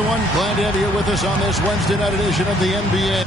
everyone. Glad to have you with us on this Wednesday night edition of the NBA.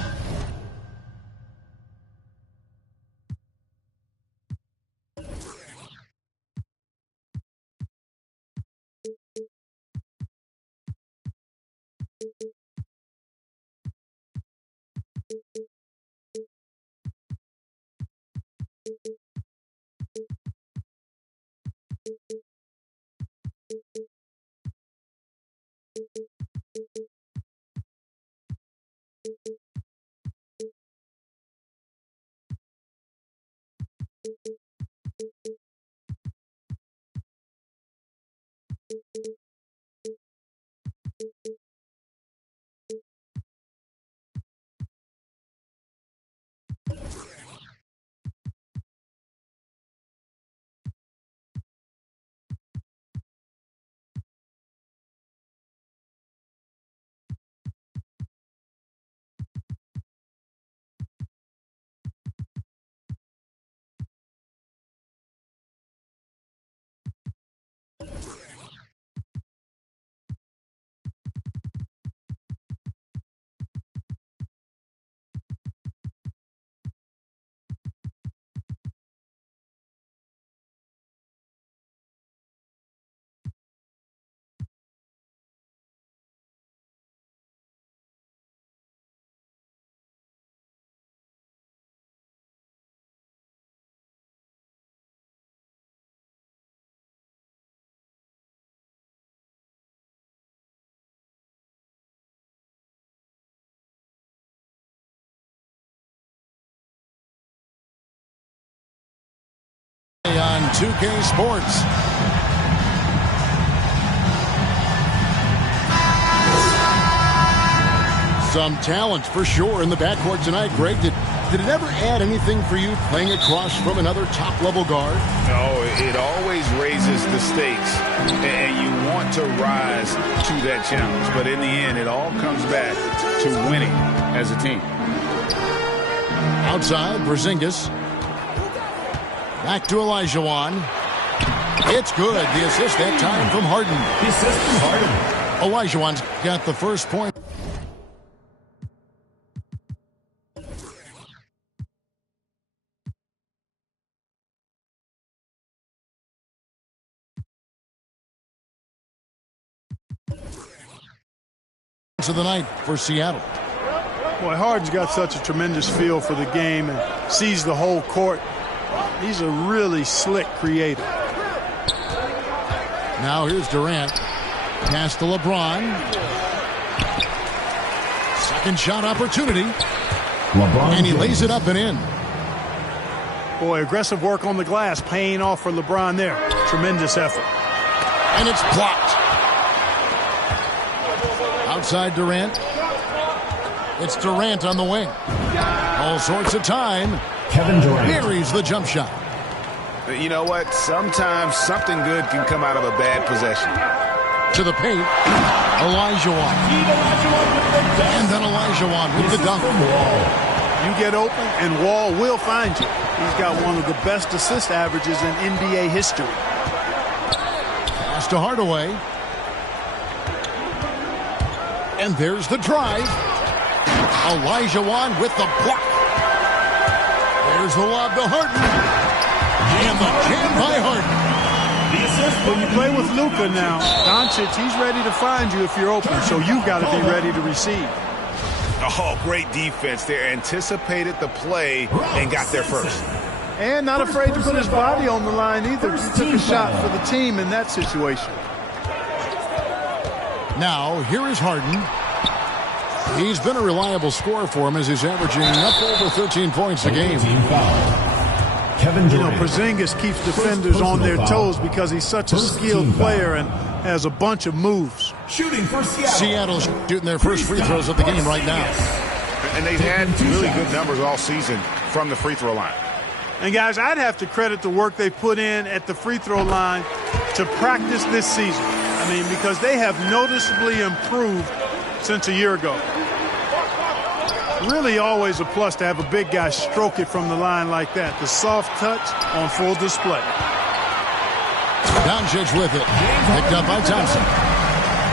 On 2K Sports. Some talent for sure in the backcourt tonight. Greg, did it ever add anything for you playing across from another top-level guard? No, it always raises the stakes, and you want to rise to that challenge. But in the end, it all comes back to winning as a team. Outside, Porzingis. Back to Olajuwon. It's good. The assist that time from Harden. The assist from Harden. Olajuwon's got the first point. Of the night for Seattle. Boy, Harden's got such a tremendous feel for the game and sees the whole court. He's a really slick creator. Now here's Durant. Pass to LeBron. Second shot opportunity. LeBron and he lays it up and in. Boy, aggressive work on the glass, paying off for LeBron there. Tremendous effort. And it's blocked. Outside Durant. It's Durant on the wing. All sorts of time. Kevin Durant buries the jump shot. You know what? Sometimes something good can come out of a bad possession. To the paint. Olajuwon. And then Olajuwon with the dunk. You get open and Wall will find you. He's got one of the best assist averages in NBA history. Pass to Hardaway. And there's the drive. Olajuwon with the block. There's the lob to Harden. And the jam by Harden. When you play with Luka now, Doncic, he's ready to find you if you're open, so you've got to be ready to receive. Oh, great defense there. Anticipated the play and got there first. And not afraid to put his body on the line either. He took a shot for the team in that situation. Now, here is Harden. He's been a reliable scorer for him as he's averaging up over 13 points a game. Kevin Durant. Porzingis keeps defenders on their toes because he's such a skilled player and has a bunch of moves. Shooting for Seattle. Seattle's shooting their first free throws of the game right now. And they've had really good numbers all season from the free throw line. And guys, I'd have to credit the work they put in at the free throw line to practice this season. I mean, because they have noticeably improved since a year ago. Really always a plus to have a big guy stroke it from the line like that. The soft touch on full display. Doncic with it. Picked up by Thompson.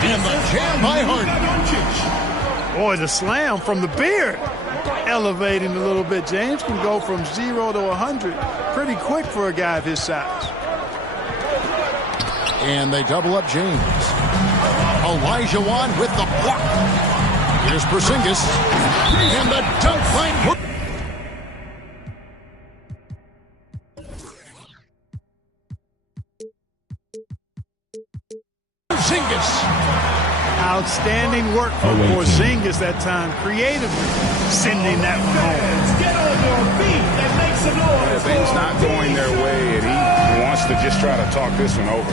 And the jam by Harden. Boy, the slam from the beard. Elevating a little bit. James can go from 0 to 100 pretty quick for a guy of his size. And they double up James. Olajuwon with the block. Here's Porzingis. And the dunk by Porzingis. Outstanding work from Porzingis that time, creatively sending that one home. Get on your feet and make some noise. Things not going their way, and he wants to just try to talk this one over.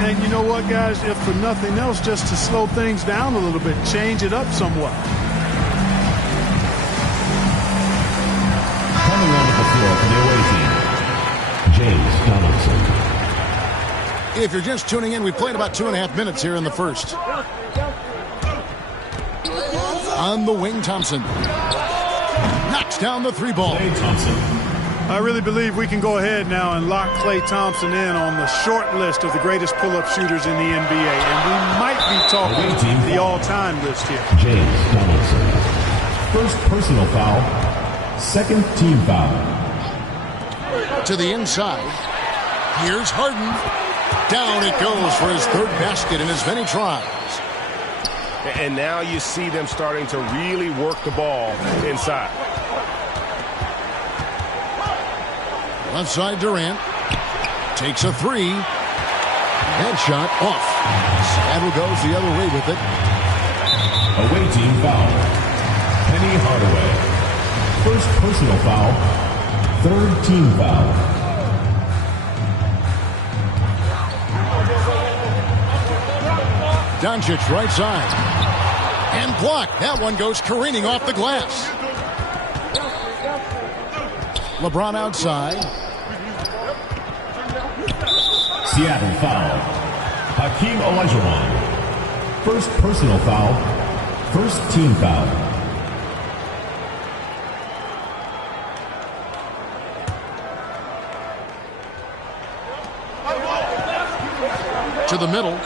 And you know what, guys? If for nothing else, just to slow things down a little bit, change it up somewhat. Coming onto the floor for the away team, James Donaldson. If you're just tuning in, we played about 2.5 minutes here in the first. On the wing, Thompson knocks down the three ball. Klay Thompson. I really believe we can go ahead now and lock Klay Thompson in on the short list of the greatest pull-up shooters in the NBA. And we might be talking the all-time list here. James Donaldson. First personal foul. Second team foul. To the inside. Here's Harden. Down it goes for his third basket in as many tries. And now you see them starting to really work the ball inside. Left side, Durant takes a three. Headshot off. Seattle goes the other way with it. Away team foul. Penny Hardaway. First personal foul. Third team foul. Doncic right side. And blocked. That one goes careening off the glass. LeBron outside. Seattle foul. Hakeem Olajuwon. First personal foul. First team foul. To the middle.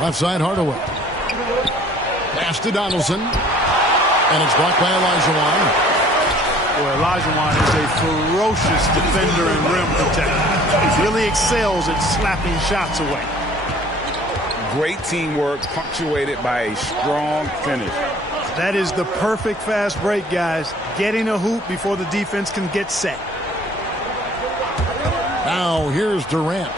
Left side, Hardaway. Pass to Donaldson. And it's blocked by Olajuwon. Boy, Olajuwon is a ferocious defender and rim protector. He really excels at slapping shots away. Great teamwork punctuated by a strong finish. That is the perfect fast break, guys. Getting a hoop before the defense can get set. Now here's Durant.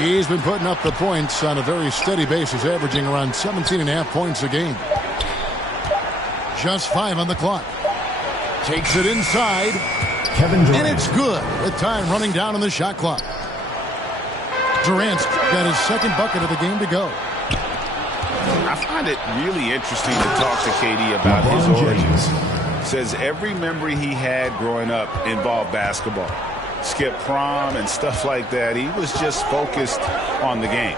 He's been putting up the points on a very steady basis, averaging around 17.5 points a game. Just 5 on the clock. Takes it inside. Kevin Durant. And it's good with time running down on the shot clock. Durant's got his second bucket of the game to go. I find it really interesting to talk to KD about his origins. Says every memory he had growing up involved basketball. Skip prom and stuff like that. He was just focused on the game.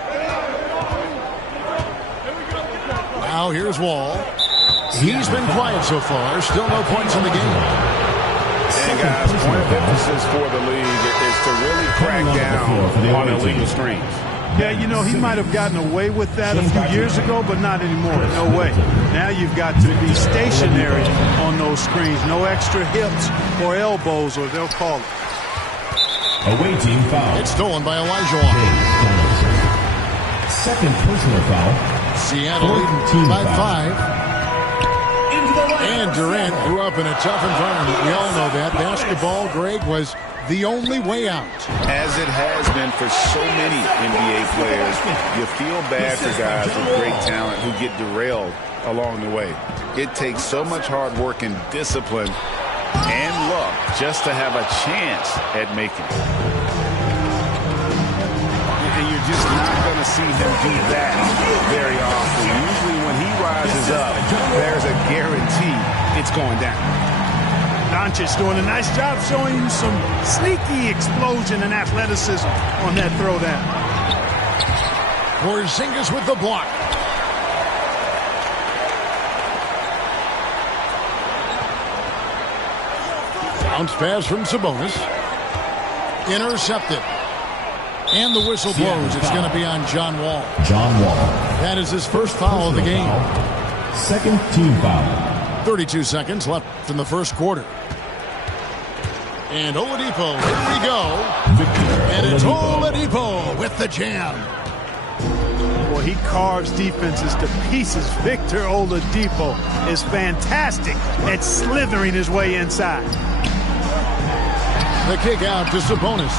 Now here's Wall. He's been quiet so far. Still no points in the game. And guys, point of emphasis for the league is to really crack down on illegal screens. Yeah, you know, he might have gotten away with that a few years ago, but not anymore. No way. Now you've got to be stationary on those screens. No extra hips or elbows, or they'll call it. Away team foul. It's stolen by Olajuwon. Second personal foul. Seattle leading by 5. And Durant grew up in a tough environment. We all know that. Basketball, Greg, was the only way out. As it has been for so many NBA players, you feel bad for guys with great talent who get derailed along the way. It takes so much hard work and discipline and luck just to have a chance at making it. And you're just not going to see him do that very often. Usually when he rises up, there's a guarantee it's going down. Doncic doing a nice job showing you some sneaky explosion and athleticism on that throwdown. Porzingis with the block. Bounce pass from Sabonis. Intercepted. And the whistle blows. It's going to be on John Wall. John Wall. That is his first foul of the game. Second team foul. 32 seconds left in the first quarter. And Oladipo, here we go. And it's Oladipo with the jam. Well, he carves defenses to pieces. Victor Oladipo is fantastic at slithering his way inside. The kick out to Sabonis.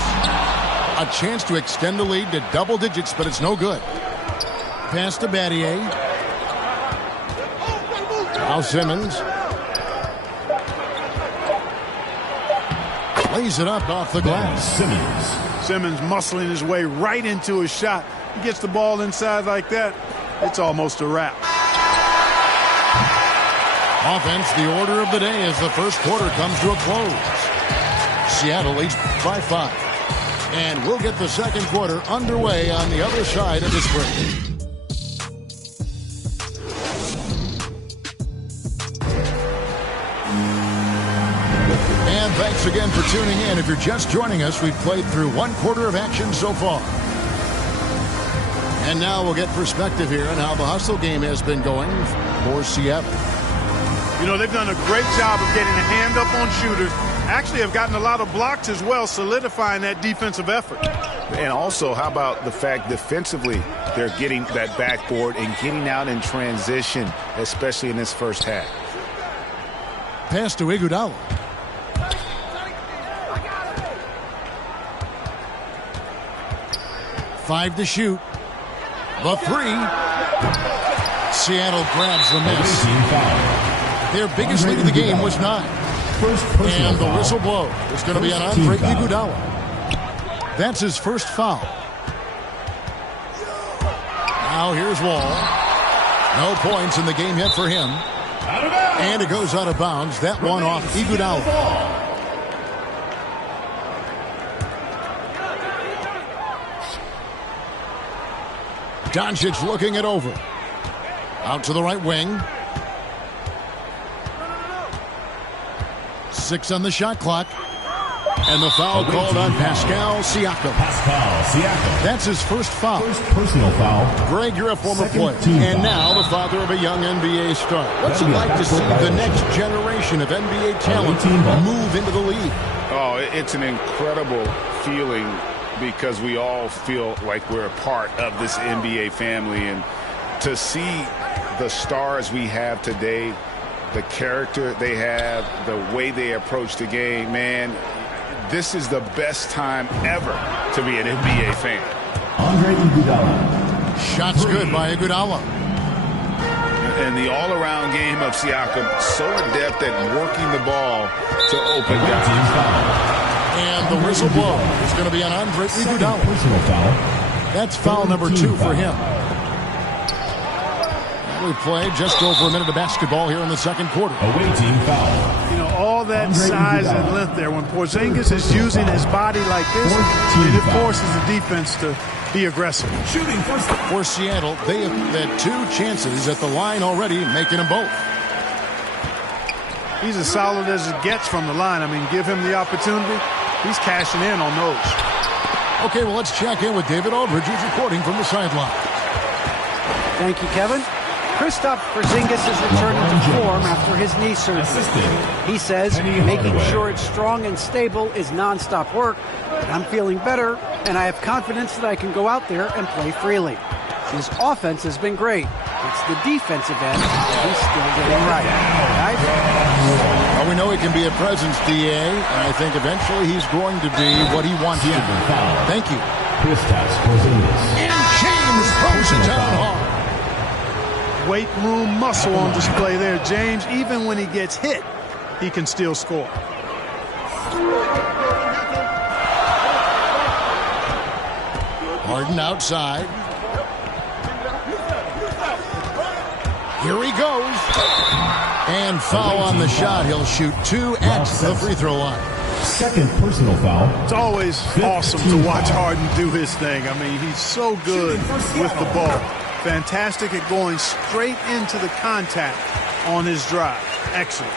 A chance to extend the lead to double digits, but it's no good. Pass to Battier. Now Simmons. Lays it up off the glass. Simmons muscling his way right into his shot. He gets the ball inside like that, it's almost a wrap. Offense, the order of the day as the first quarter comes to a close. Seattle leads by 5. And we'll get the second quarter underway on the other side of this break. And thanks again for tuning in. If you're just joining us, we've played through one quarter of action so far. And now we'll get perspective here on how the hustle game has been going for Seattle. You know, they've done a great job of getting a hand up on shooters. Actually have gotten a lot of blocks as well, solidifying that defensive effort. And also, how about the fact defensively they're getting that backboard and getting out in transition, especially in this first half. Pass to Iguodala. Five to shoot. The three. Seattle grabs the miss. Their biggest lead of the game was 9. And the whistle blow is going to be on Andre Iguodala. That's his first foul. Now here's Wall. No points in the game yet for him. And it goes out of bounds. That one off Iguodala. Doncic looking it over. Out to the right wing. 6 on the shot clock. And the foul called on Pascal Siakam. That's his first foul. First personal foul. Greg, you're a former player. And now the father of a young NBA star. What's it like to see the next generation of NBA talent move into the league? Oh, it's an incredible feeling because we all feel like we're a part of this NBA family. And to see the stars we have today, the character they have, the way they approach the game, man, this is the best time ever to be an NBA fan. Andre Iguodala. Shots good by Iguodala. And the all-around game of Siakam, so adept at working the ball to open guys. And the whistle blow is going to be on Andre Iguodala. Personal foul. That's foul number 2 for him. We played just over a minute of basketball here in the second quarter. Away team foul. You know, all that size and length there. When Porzingis is using his body like this, it forces the defense to be aggressive. Shooting first. For Seattle, they have had 2 chances at the line already, making them both. He's as solid as it gets from the line. I mean, give him the opportunity. He's cashing in on those. Okay, well, let's check in with David Aldridge, who's reporting from the sideline. Thank you, Kevin. Kristaps Porzingis is returning to form after his knee surgery. He says making sure it's strong and stable is nonstop work. I'm feeling better, and I have confidence that I can go out there and play freely. His offense has been great. It's the defensive end he's still getting right. Guys? Well, we know he can be a presence, DA, and I think eventually he's going to be what he wants to be. Thank you. Kristaps Porzingis. And James throws it down hard. Weight room muscle on display there. James, even when he gets hit, he can still score. Harden outside. Here he goes. And foul on the shot. He'll shoot 2 at the free throw line. Second personal foul. It's always awesome to watch Harden do his thing. I mean, he's so good with the ball. Fantastic at going straight into the contact on his drive. Excellent.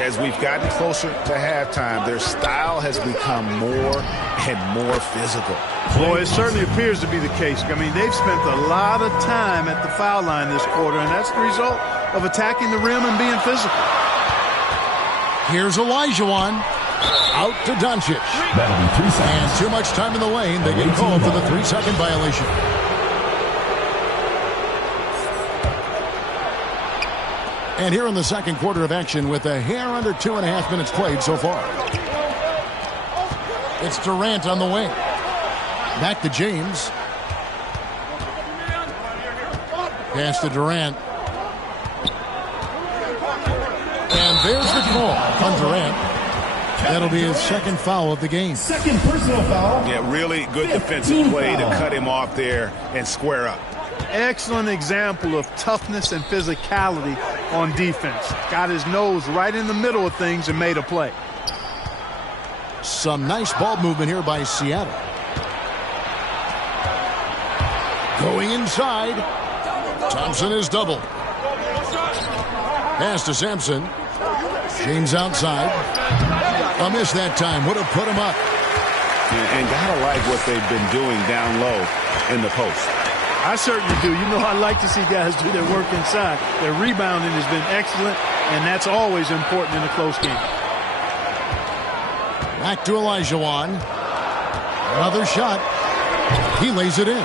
As we've gotten closer to halftime, their style has become more and more physical. Well, it certainly appears to be the case. I mean, they've spent a lot of time at the foul line this quarter, and that's the result of attacking the rim and being physical. Here's Olajuwon. Out to Doncic. That'll be 2 seconds. And too much time in the lane. They get called for the 3-second violation. And here in the second quarter of action with a hair under 2.5 minutes played so far. It's Durant on the wing. Back to James. Pass to Durant. And there's the call on Durant. That'll be his second foul of the game. Second personal foul. Yeah, really good defensive play to cut him off there and square up. Excellent example of toughness and physicality on defense. Got his nose right in the middle of things and made a play. Some nice ball movement here by Seattle. Going inside. Thompson is double. Pass to Sampson. James outside. A miss that time. Would have put him up. And gotta like what they've been doing down low in the post. I certainly do. You know, I like to see guys do their work inside. Their rebounding has been excellent, and that's always important in a close game. Back to Olajuwon. Another shot. He lays it in.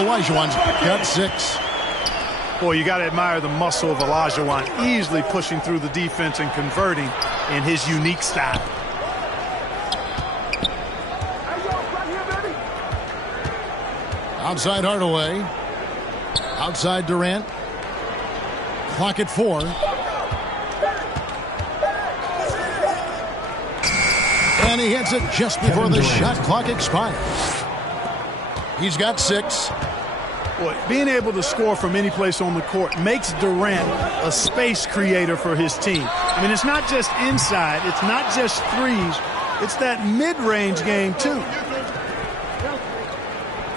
Olajuwon's got 6. Boy, you got to admire the muscle of Olajuwon, easily pushing through the defense and converting in his unique style. Outside Hardaway. Outside Durant. Clock at 4. And he hits it just before the shot clock expires. He's got 6. Boy, being able to score from any place on the court makes Durant a space creator for his team. I mean, it's not just inside. It's not just threes. It's that mid-range game, too.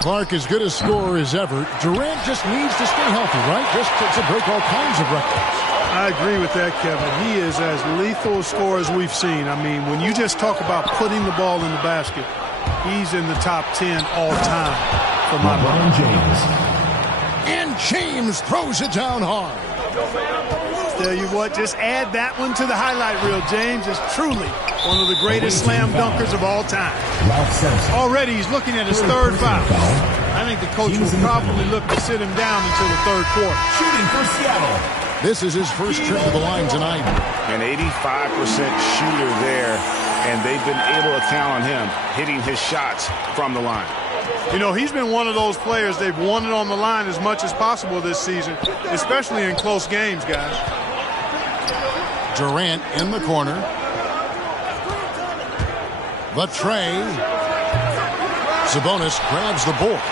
Clark as good a scorer as ever. Durant just needs to stay healthy, right? Just to break all kinds of records. I agree with that, Kevin. He is as lethal a scorer as we've seen. I mean, when you just talk about putting the ball in the basket, he's in the top 10 all time for my money. James. And James throws it down hard. Tell you what, just add that one to the highlight reel. James is truly one of the greatest slam dunkers of all time. Already he's looking at his third foul. I think the coach will probably look to sit him down until the third quarter. Shooting for Seattle. This is his first trip to the line tonight. An 85% shooter there, and they've been able to count on him hitting his shots from the line. You know, he's been one of those players they've won it on the line as much as possible this season, especially in close games, guys. Durant in the corner. The tray. Sabonis grabs the board.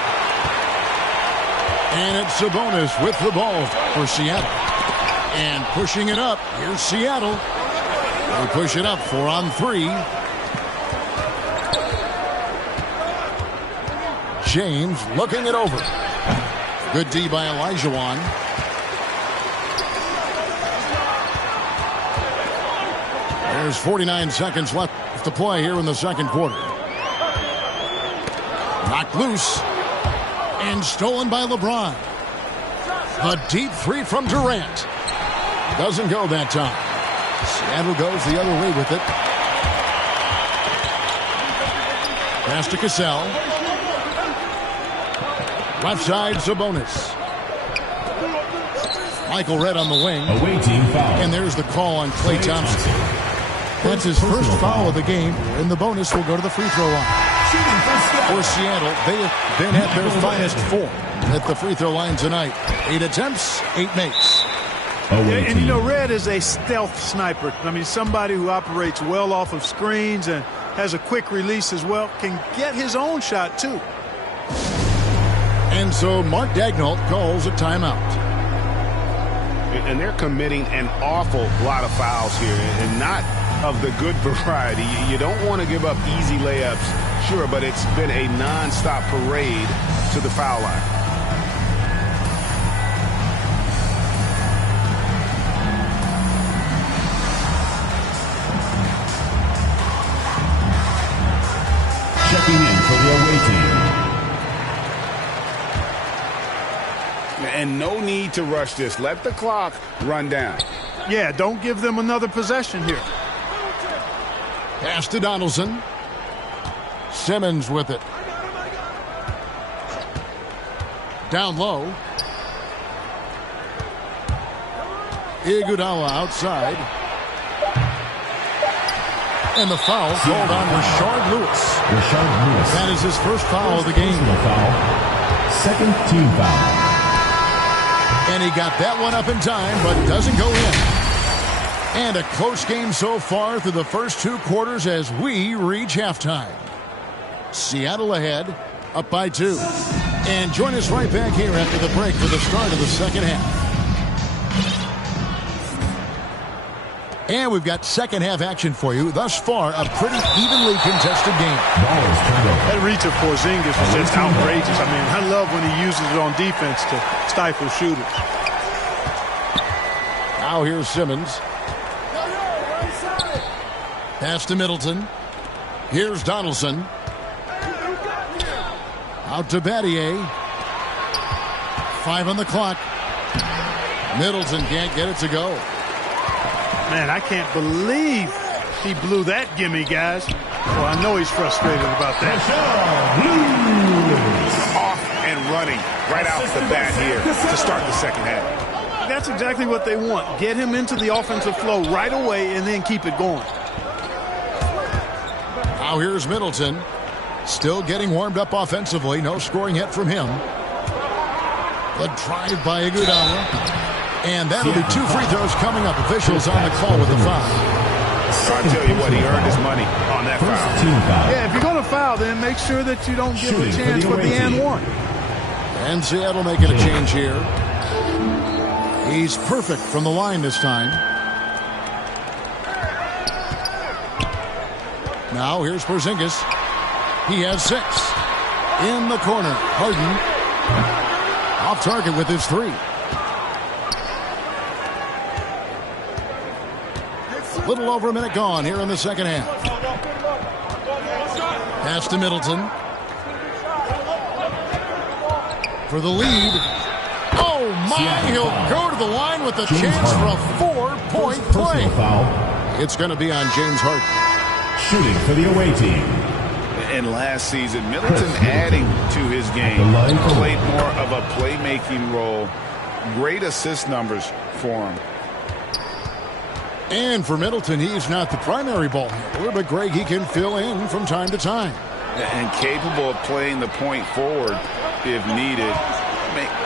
And it's Sabonis with the ball for Seattle. And pushing it up. Here's Seattle. They push it up 4-on-3. James looking it over. Good D by Olajuwon. There's 49 seconds left to play here in the second quarter. Knocked loose. And stolen by LeBron. A deep three from Durant. Doesn't go that time. Seattle goes the other way with it. Pass to Cassell. Left side, Sabonis. Michael Redd on the wing. Away team foul. And there's the call on Klay Thompson. That's his first foul of the game, and the bonus will go to the free throw line. For Seattle, they have been at their finest form at the free throw line tonight. 8 attempts, 8 makes. And you know, Redd is a stealth sniper. I mean, somebody who operates well off of screens and has a quick release as well, can get his own shot too. And so Mark Daigneault calls a timeout. And they're committing an awful lot of fouls here, and not of the good variety. You don't want to give up easy layups, sure, but it's been a non-stop parade to the foul line. And no need to rush this. Let the clock run down. Yeah, don't give them another possession here. Pass to Donaldson. Simmons with it. Down low. Iguodala outside. And the foul called on Rashard Lewis. That is his first foul of the game. Second team foul. And he got that one up in time, but doesn't go in. And a close game so far through the first 2 quarters as we reach halftime. Seattle ahead, up by 2. And join us right back here after the break for the start of the second half. And we've got second half action for you. Thus far, a pretty evenly contested game. That reach of Porzingis was just outrageous. I mean, I love when he uses it on defense to stifle shooters. Now here's Simmons. Pass to Middleton. Here's Donaldson. Out to Battier. 5 on the clock. Middleton can't get it to go. Man, I can't believe he blew that gimme, guys. Well, I know he's frustrated about that. Off and running right out the bat here to start the second half. That's exactly what they want. Get him into the offensive flow right away and then keep it going. Now here's Middleton. Still getting warmed up offensively. No scoring hit from him. The drive by Iguodala. And that'll be 2 free throws coming up. Officials on the call with the foul. I'll tell you what, he earned his money on that foul. Yeah, if you're going to foul, then make sure that you don't give a chance for the and one. And Seattle making a change here. He's perfect from the line this time. Now here's Porzingis. He has 6. In the corner, Harden. Off target with his 3. Little over a minute gone here in the second half. Pass to Middleton. For the lead. Oh, my. He'll go to the line with a chance for a 4-point play. It's going to be on James Harden. Shooting for the away team. And last season, Middleton adding to his game. Played more of a playmaking role. Great assist numbers for him. And for Middleton, he's not the primary ball handler, but Greg, he can fill in from time to time. And capable of playing the point forward if needed.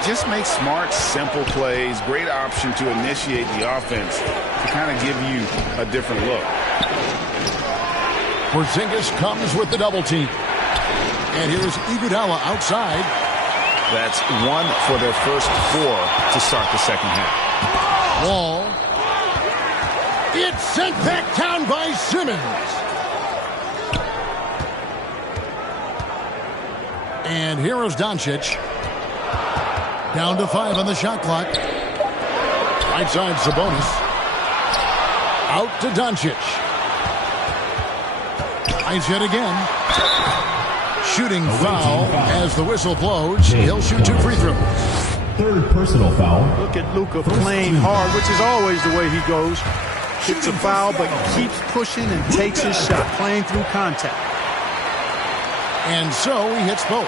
Just make smart, simple plays. Great option to initiate the offense to kind of give you a different look. Porzingis comes with the double team. And here's Iguodala outside. That's 1 for their first 4 to start the second half. Wall. It's sent back down by Simmons. And here is Doncic. Down to 5 on the shot clock. Right side Sabonis. Out to Doncic. Tries yet again. Shooting foul as the whistle blows. He'll shoot 2 free throws. Third personal foul. Look at Luka playing hard, which is always the way he goes. Hits a foul, but keeps pushing and takes his shot, playing through contact. And so he hits both.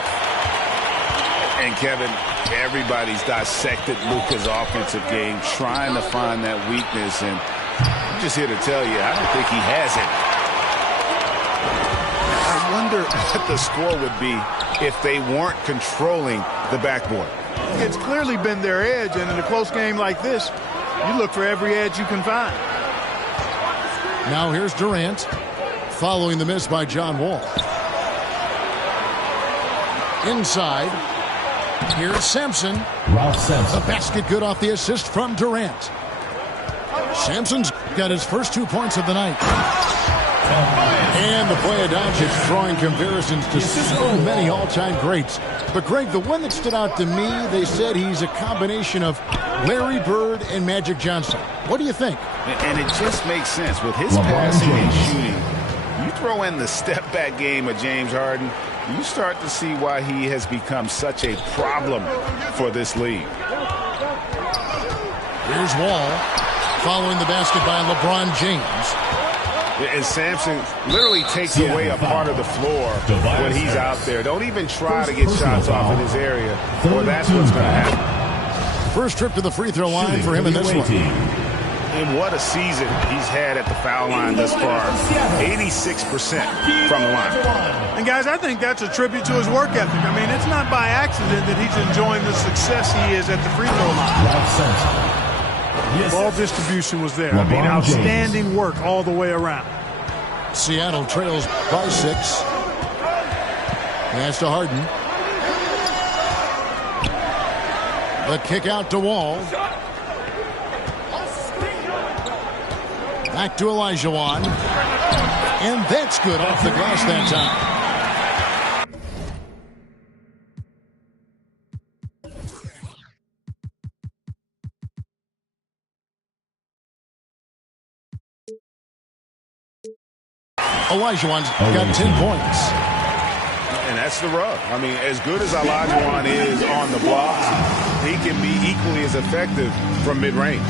And Kevin, everybody's dissected Luka's offensive game, trying to find that weakness. And I'm just here to tell you, I don't think he has it. I wonder what the score would be if they weren't controlling the backboard. It's clearly been their edge, and in a close game like this, you look for every edge you can find. Now here's Durant, following the miss by John Wall. Inside, here's Sampson. Ralph Sampson. The basket good off the assist from Durant. Sampson's got his first 2 points of the night. And the play of Doncic drawing comparisons to so many all-time greats. But, Greg, the one that stood out to me, they said he's a combination of Larry Bird and Magic Johnson. What do you think? And it just makes sense. With his passing and shooting, you throw in the step-back game of James Harden, you start to see why he has become such a problem for this league. Here's Wall following the basket by LeBron James. And Sampson literally takes away a part of the floor when he's out there. Don't even try to get shots off in his area, or that's what's going to happen. First trip to the free throw line for him in this one. And what a season he's had at the foul line thus far. 86% from the line. And, guys, I think that's a tribute to his work ethic. I mean, it's not by accident that he's enjoying the success he is at the free throw line. Ball distribution was there. I mean, outstanding work all the way around. Seattle trails by 6. Pass to Harden. The kick out to Wall. Back to Olajuwon. And that's good off the glass that time. Olajuwon's got 10 points. And that's the rub. I mean, as good as Olajuwon is on the blocks, he can be equally as effective from mid-range.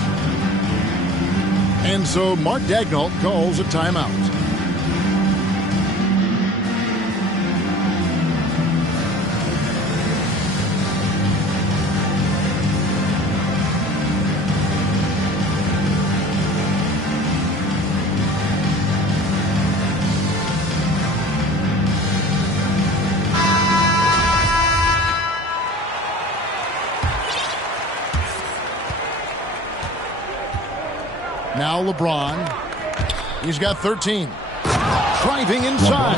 And so Mark Daigneault calls a timeout. Now LeBron. He's got 13. Driving inside.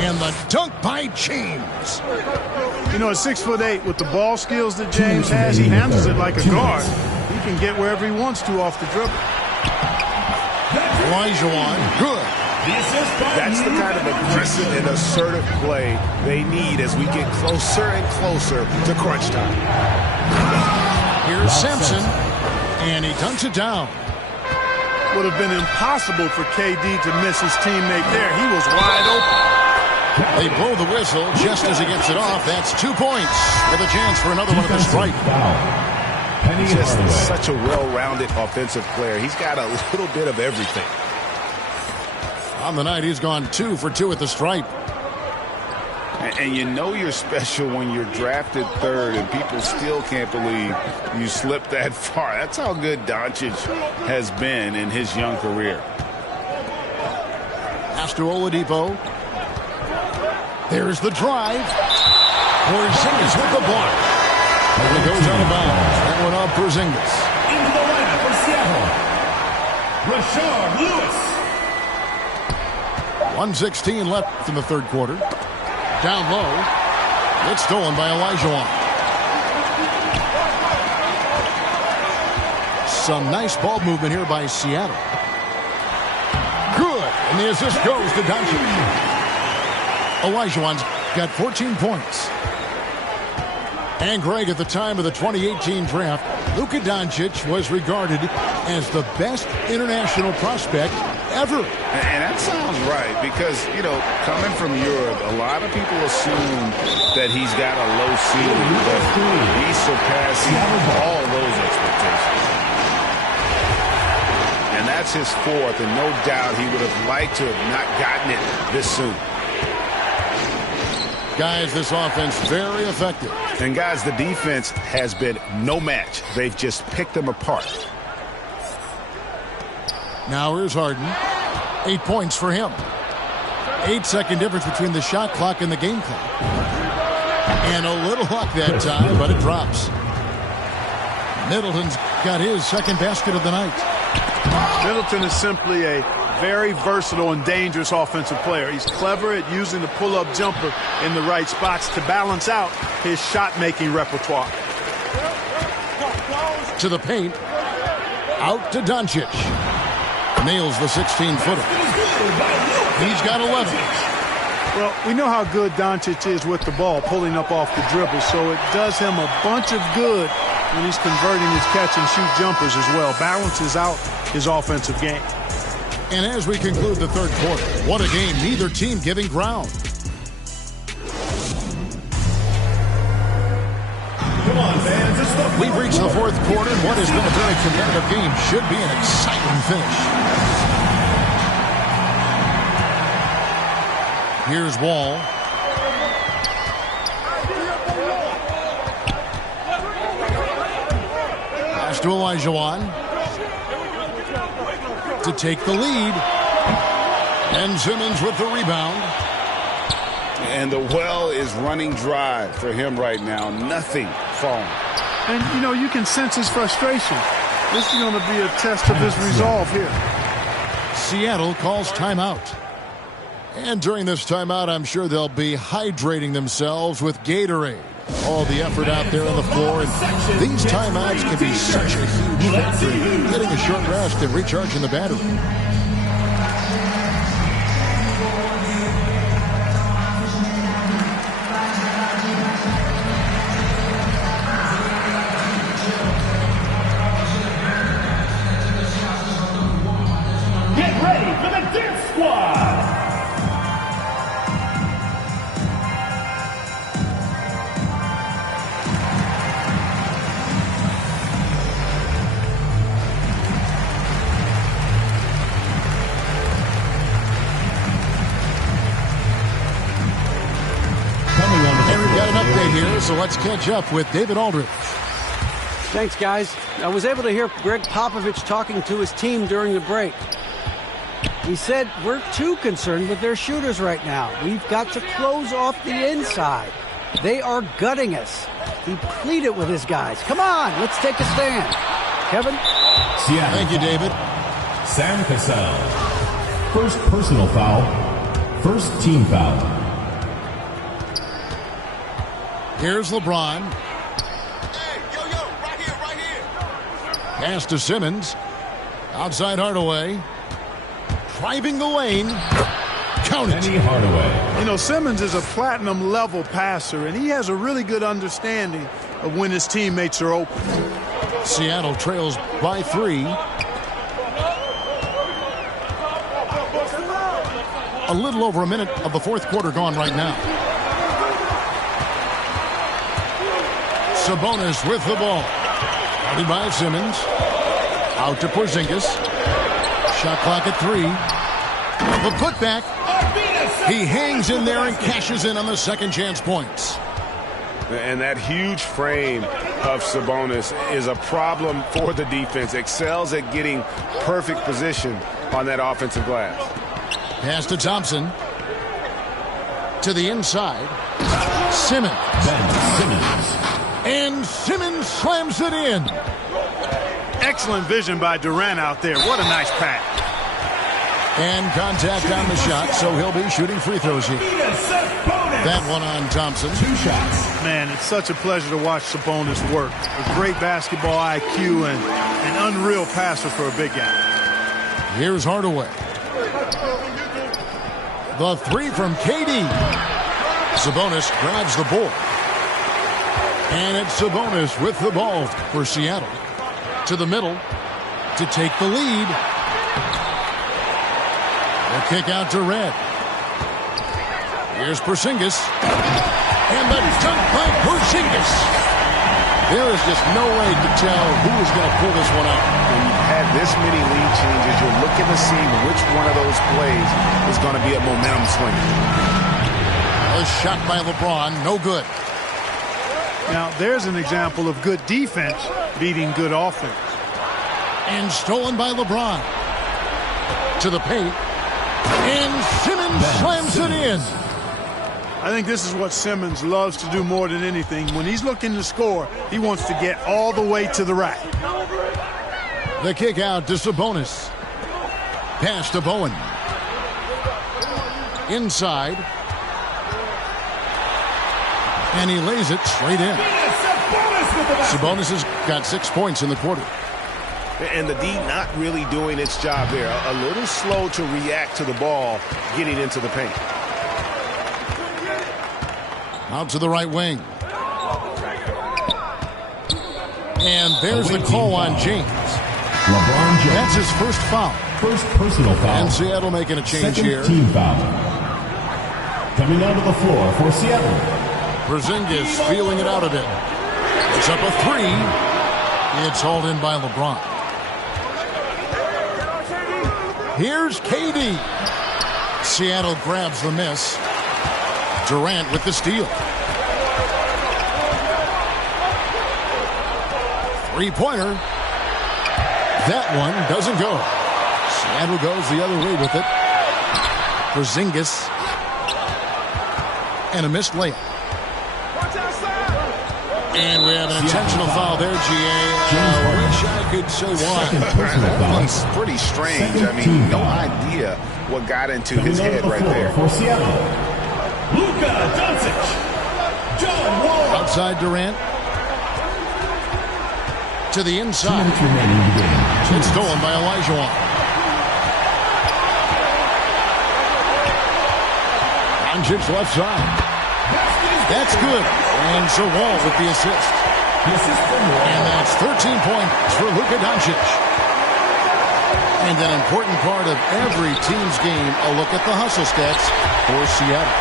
And the dunk by James. You know, at 6'8", with the ball skills that James has, he handles it like a guard. He can get wherever he wants to off the dribble. Olajuwon, good. That's the kind of aggressive and assertive play they need as we get closer and closer to crunch time. Here's Sampson. And he dunks it down. Would have been impossible for KD to miss his teammate there. He was wide open. They blow the whistle just as he gets it off. That's 2 points with a chance for another one at the stripe. Just such a well-rounded offensive player. He's got a little bit of everything. On the night, he's gone 2 for 2 at the stripe. And you know you're special when you're drafted 3rd and people still can't believe you slipped that far. That's how good Doncic has been in his young career. Pass to Oladipo. There's the drive. Porzingis with the block. And it goes out of bounds. That one off Porzingis. Into the lineup for Seattle, Rashard Lewis. 1:16 left in the third quarter. Down low. It's stolen by Olajuwon. Some nice ball movement here by Seattle. Good. And the assist goes to Doncic. Olajuwon's got 14 points. And Greg, at the time of the 2018 draft, Luka Doncic was regarded as the best international prospect ever. And that sounds right because, you know, coming from Europe, a lot of people assume that he's got a low ceiling, but he's surpassing all those expectations. And that's his 4th, and no doubt he would have liked to have not gotten it this soon. Guys, this offense very effective. And, guys, the defense has been no match. They've just picked them apart. Now here's Harden. 8 points for him. 8-second difference between the shot clock and the game clock. And a little luck that time, but it drops. Middleton's got his second basket of the night. Middleton is simply a very versatile and dangerous offensive player. He's clever at using the pull-up jumper in the right spots to balance out his shot-making repertoire. To the paint. Out to Doncic. Nails the 16-footer. He's got 11. Well, we know how good Doncic is with the ball, pulling up off the dribble, so it does him a bunch of good when he's converting his catch-and-shoot jumpers as well. Balances out his offensive game. And as we conclude the third quarter, what a game, neither team giving ground. Come on, fans, We've reached the fourth quarter, and what has been a very competitive game should be an exciting finish. Here's Wall. Pass to Olajuwon to take the lead. And Simmons with the rebound. And the well is running dry for him right now. Nothing falling. And, you know, you can sense his frustration. This is going to be a test of his resolve here. Seattle calls timeout. And during this timeout, I'm sure they'll be hydrating themselves with Gatorade. All the effort out there on the floor. And these timeouts can be such a huge factor in getting a short rest and recharging the battery. Get ready for the Dance Squad! And we've got an update here, so let's catch up with David Aldridge. Thanks, guys. I was able to hear Greg Popovich talking to his team during the break. He said, we're too concerned with their shooters right now. We've got to close off the inside. They are gutting us. He pleaded with his guys. Come on, let's take a stand. Kevin? Seattle. Thank you, David. Sam Cassell. First personal foul. First team foul. Here's LeBron. Hey, yo, right here. Pass to Simmons. Outside Hardaway. Driving the lane. Count it. Penny Hardaway. You know, Simmons is a platinum-level passer, and he has a really good understanding of when his teammates are open. Seattle trails by 3. A little over a minute of the fourth quarter gone right now. Sabonis with the ball. Guarded by Simmons. Out to Porzingis. Shot clock at 3. The putback. He hangs in there and cashes in on the second chance points. And that huge frame of Sabonis is a problem for the defense. Excels at getting perfect position on that offensive glass. Pass to Thompson. To the inside. Simmons. Ben Simmons. And Simmons slams it in. Excellent vision by Durant out there. What a nice pass. And contact on the shot, so he'll be shooting free throws here. That one on Thompson. 2 shots. Man, it's such a pleasure to watch Sabonis work. A great basketball IQ and an unreal passer for a big guy. Here's Hardaway. The 3 from KD. Sabonis grabs the board. And it's Sabonis with the ball for Seattle. To the middle to take the lead. The kick out to Red. Here's Porzingis. And the dunk by Porzingis. There is just no way to tell who is going to pull this one out. When you've had this many lead changes, you're looking to see which one of those plays is going to be a momentum swing. A shot by LeBron, no good. Now, there's an example of good defense beating good offense. And stolen by LeBron. To the paint. And Simmons slams it in. I think this is what Simmons loves to do more than anything. When he's looking to score, he wants to get all the way to the rack. The kick out to Sabonis. Pass to Bowen. Inside. And he lays it straight in. Sabonis has got 6 points in the quarter. And the D not really doing its job there. A little slow to react to the ball getting into the paint. Out to the right wing. And there's the call on James. LeBron James. That's his first foul. First personal foul. And Seattle making a change Second here. team foul. Coming onto the floor for Seattle. Porzingis feeling it out a bit. It's up a three. It's hauled in by LeBron. Here's KD. Seattle grabs the miss. Durant with the steal. Three-pointer. That one doesn't go. Seattle goes the other way with it. Porzingis. And a missed layup. And we have an intentional foul there, GA. I wish I could say why. That one's pretty strange. I mean, no idea what got into his head right there. For Seattle, Luka Doncic. John Wall. Outside Durant. To the inside. It's stolen by Olajuwon. Doncic left side. That's good. And so Wall with the assist. And that's 13 points for Luka Doncic. And an important part of every team's game, a look at the hustle stats for Seattle.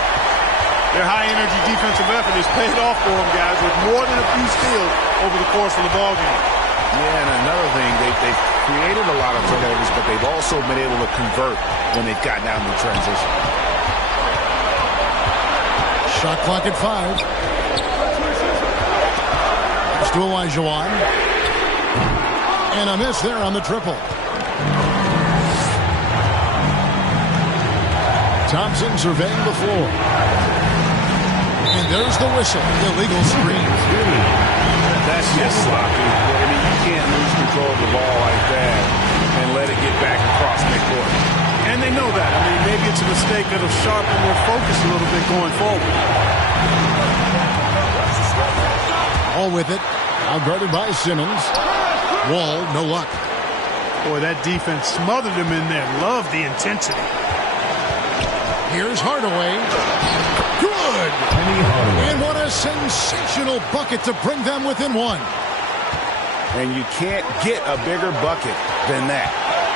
Their high-energy defensive effort has paid off for them, guys, with more than a few steals over the course of the ballgame. Yeah, and another thing, they've created a lot of turnovers, but they've also been able to convert when they've gotten out in the transition. Shot clock at 5. To Olajuwon. And a miss there on the triple. Thompson surveying the floor. And there's the whistle. Illegal screen. That's just sloppy. I mean, you can't lose control of the ball like that and let it get back across midcourt. And they know that. I mean, maybe it's a mistake that'll sharpen their focus a little bit going forward. All with it. Outguarded by Simmons. Wall, no luck. Boy, that defense smothered him in there. Love the intensity. Here's Hardaway. Good. And what a sensational bucket to bring them within one. And you can't get a bigger bucket than that.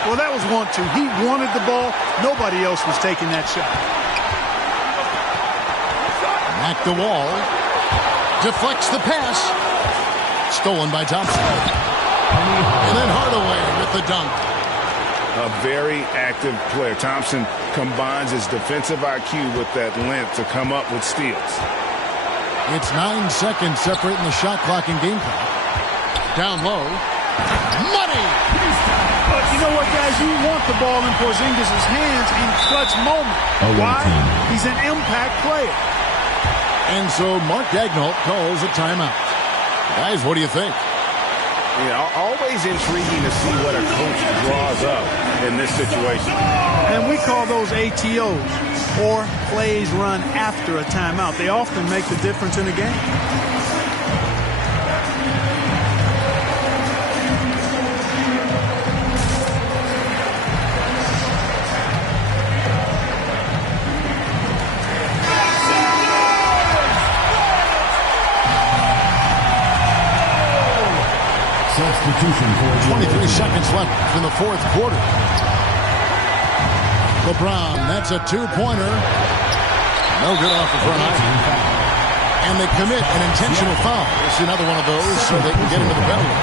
Well, that was 1-2. He wanted the ball. Nobody else was taking that shot. Back the Wall. Deflects the pass. Stolen by Thompson. And then Hardaway with the dunk. A very active player. Thompson combines his defensive IQ with that length to come up with steals. It's 9 seconds separating the shot clock and game clock. Down low. Money! But you know what, guys? You want the ball in Porzingis' hands in clutch moment. Why? He's an impact player. And so Mark Daigneault calls a timeout. Guys, what do you think? Yeah, always intriguing to see what a coach draws up in this situation. And we call those ATOs, or plays run after a timeout. They often make the difference in a game. Substitution for 23 seconds left in the fourth quarter. LeBron, that's a two-pointer. No good off the front line. And they commit an intentional foul. It's another one of those so they can get into the penalty.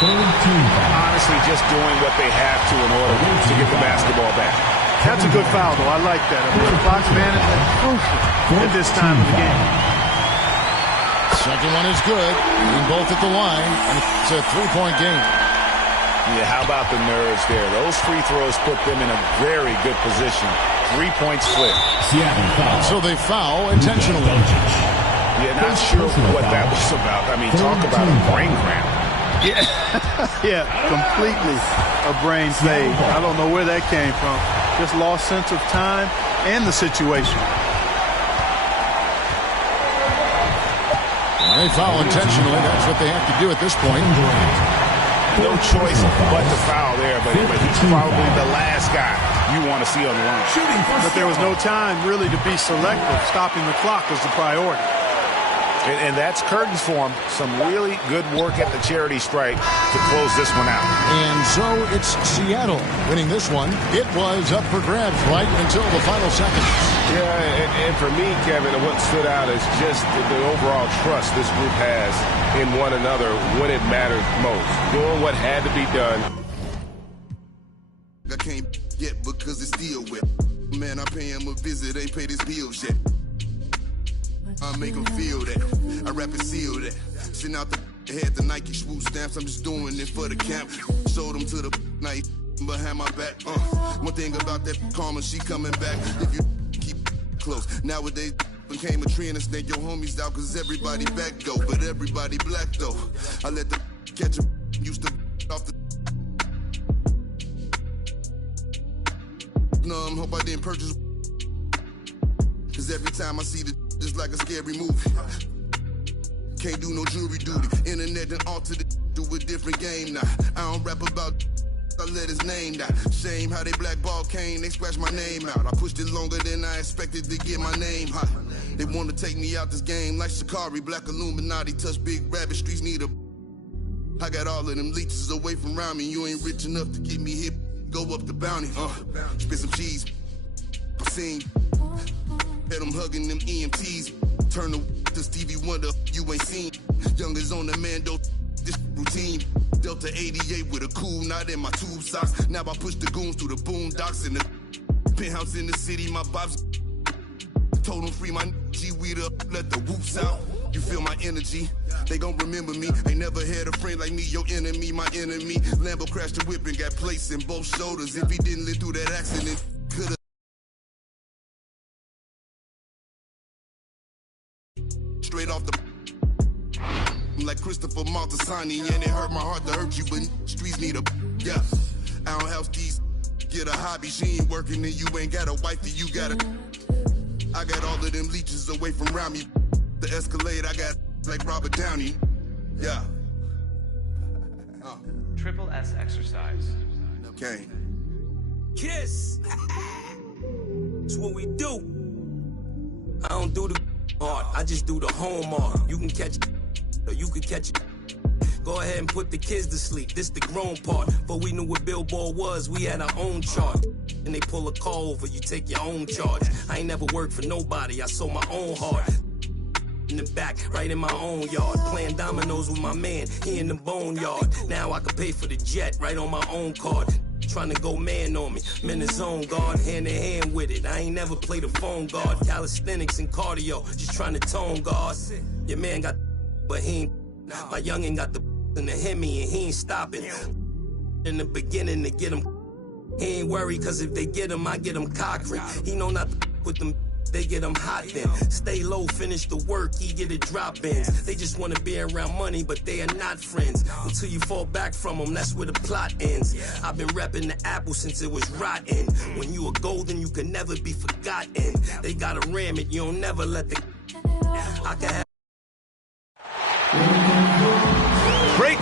Honestly, just doing what they have to in order to get the basketball back. That's a good foul, though. I like that. The box management is crucial at this time of the game. Second one is good. Being both at the line, and it's a three-point game. Yeah, how about the nerves there? Those free throws put them in a very good position. 3 points split. So they foul intentionally. Yeah, not sure what that was about. I mean, talk about a brain cramp. Yeah, yeah, completely a brain fade. I don't know where that came from. Just lost sense of time and the situation. They foul intentionally. That's what they have to do at this point. No choice but to foul there, but he's probably the last guy you want to see on the line. But there was no time really to be selective. Stopping the clock was the priority. And that's curtains for him. Some really good work at the charity stripe to close this one out. And so it's Seattle winning this one. It was up for grabs right until the final seconds. Yeah, and for me, Kevin, what stood out is just the overall trust this group has in one another when it mattered most. Doing what had to be done. I can't get because it's still wet. Man, I pay him a visit, ain't paid his bills yet. I make him feel that. I rap and seal that. Send out the head, the Nike swoop stamps. I'm just doing it for the camp. Showed them to the night behind my back. One thing about that karma, she coming back. If you keep close. Nowadays, became a trend and snake your homies out cause everybody back go. But everybody black though. I let the catch a used to off the hope I didn't purchase. Cause every time I see the just like a scary movie. Can't do no jury duty. Internet and altered it to a different game now. I don't rap about I let his name down. Shame how they blackball Kane, they scratch my name out. I pushed it longer than I expected to get my name hot. They wanna take me out this game like Shikari. Black Illuminati touch big rabbit streets need a. I got all of them leeches away from around me. You ain't rich enough to get me hit. Go up the bounty, spit some cheese. I seen, had them hugging them EMTs. Turn to Stevie Wonder, you ain't seen. Youngers on the Mando, this routine. Delta 88 with a cool knot in my tube socks. Now I push the goons through the boondocks in the penthouse in the city. My bobs told them free my G-weed up, let the whoops out. You feel my energy, they gon' remember me. Ain't never had a friend like me, your enemy, my enemy. Lambo crashed the whip and got placed in both shoulders. If he didn't live through that accident, could've. Straight off the I'm like Christopher Maltasani, and it hurt my heart to hurt you, but streets need a yeah. I don't have these, get a hobby, she ain't working and you ain't got a wife, you got a. I got all of them leeches away from around me. The Escalade, I got like Robert Downey. Yeah. Triple S exercise. Okay. Kiss. It's what we do. I don't do the art, I just do the home art. You can catch it, or you can catch it. Go ahead and put the kids to sleep, this the grown part. But we knew what Billboard was, we had our own chart. And they pull a call over, you take your own charge. I ain't never worked for nobody, I sold my own heart. In the back, right in my own yard. Playing dominoes with my man, he in the boneyard. Now I can pay for the jet, right on my own card. Trying to go man on me, I'm in the zone, guard, hand in hand with it. I ain't never played a phone guard. Calisthenics and cardio, just trying to tone guard. Your man got but he ain't. My youngin' got the in the Hemi and he ain't stopping. In the beginning to get him, he ain't worried cause if they get him, I get him cockring. He know not to with them, they get him hot then. Stay low, finish the work, he get it drop-ins. They just wanna be around money, but they are not friends. Until you fall back from them, that's where the plot ends. I've been repping the apple since it was rotten. When you are golden, you can never be forgotten. They gotta ram it, you don't never let the I can have Break.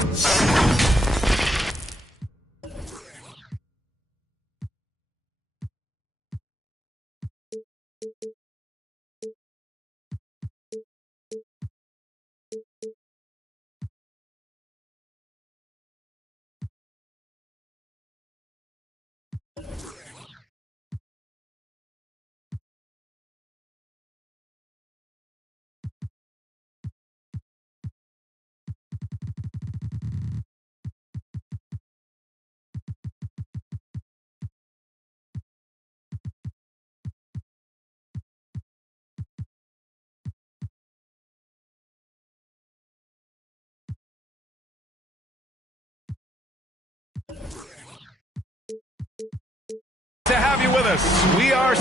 To have you with us, we are.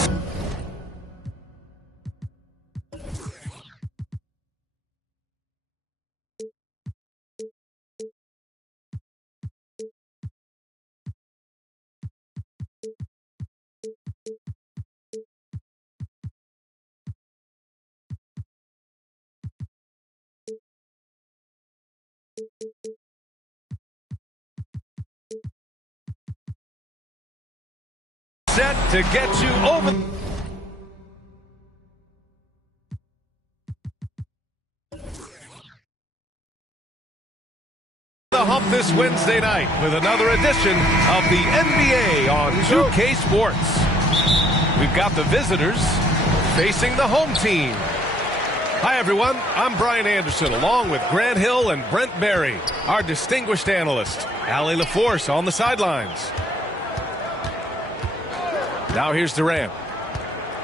Set to get you over. the hump this Wednesday night with another edition of the NBA on 2K Sports. We've got the visitors facing the home team. Hi, everyone. I'm Brian Anderson, along with Grant Hill and Brent Berry, our distinguished analyst. Allie LaForce on the sidelines. Now here's Durant.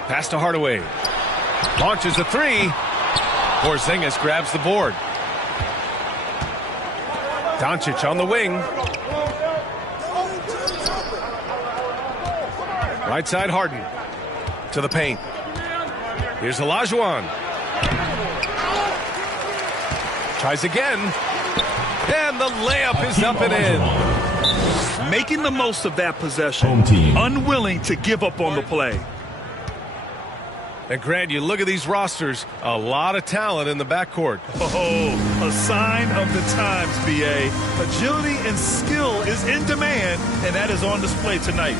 Pass to Hardaway. Launches a three. Porzingis grabs the board. Doncic on the wing. Right side Harden. To the paint. Here's Olajuwon. Tries again. And the layup is up and in. Making the most of that possession. Unwilling to give up on the play. And Grant, you look at these rosters, a lot of talent in the backcourt. Oh, a sign of the times, B.A. Agility and skill is in demand, and that is on display tonight.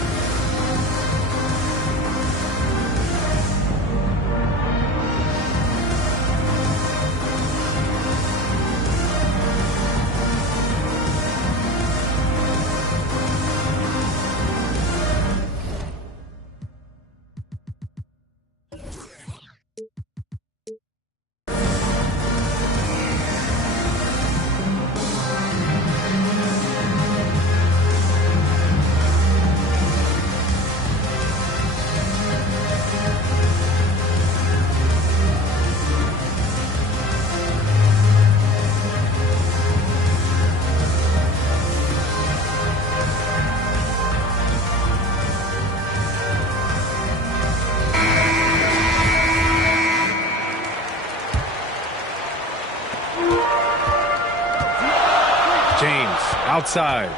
Outside.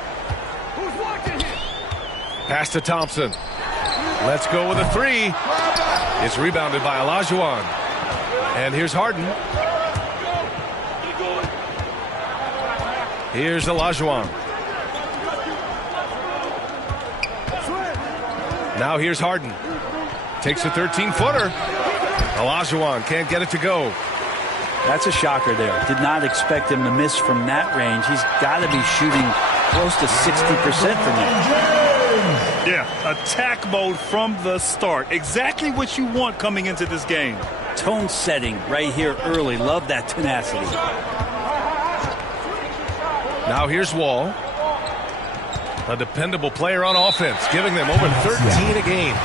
Pass to Thompson. Let's go with a three. It's rebounded by Olajuwon. And here's Harden. Here's Olajuwon. Now here's Harden. Takes a 13-footer. Olajuwon can't get it to go. That's a shocker there. Did not expect him to miss from that range. He's got to be shooting close to 60% from there. Yeah, attack mode from the start. Exactly what you want coming into this game. Tone setting right here early. Love that tenacity. Now here's Wall. A dependable player on offense, giving them over 13 a game.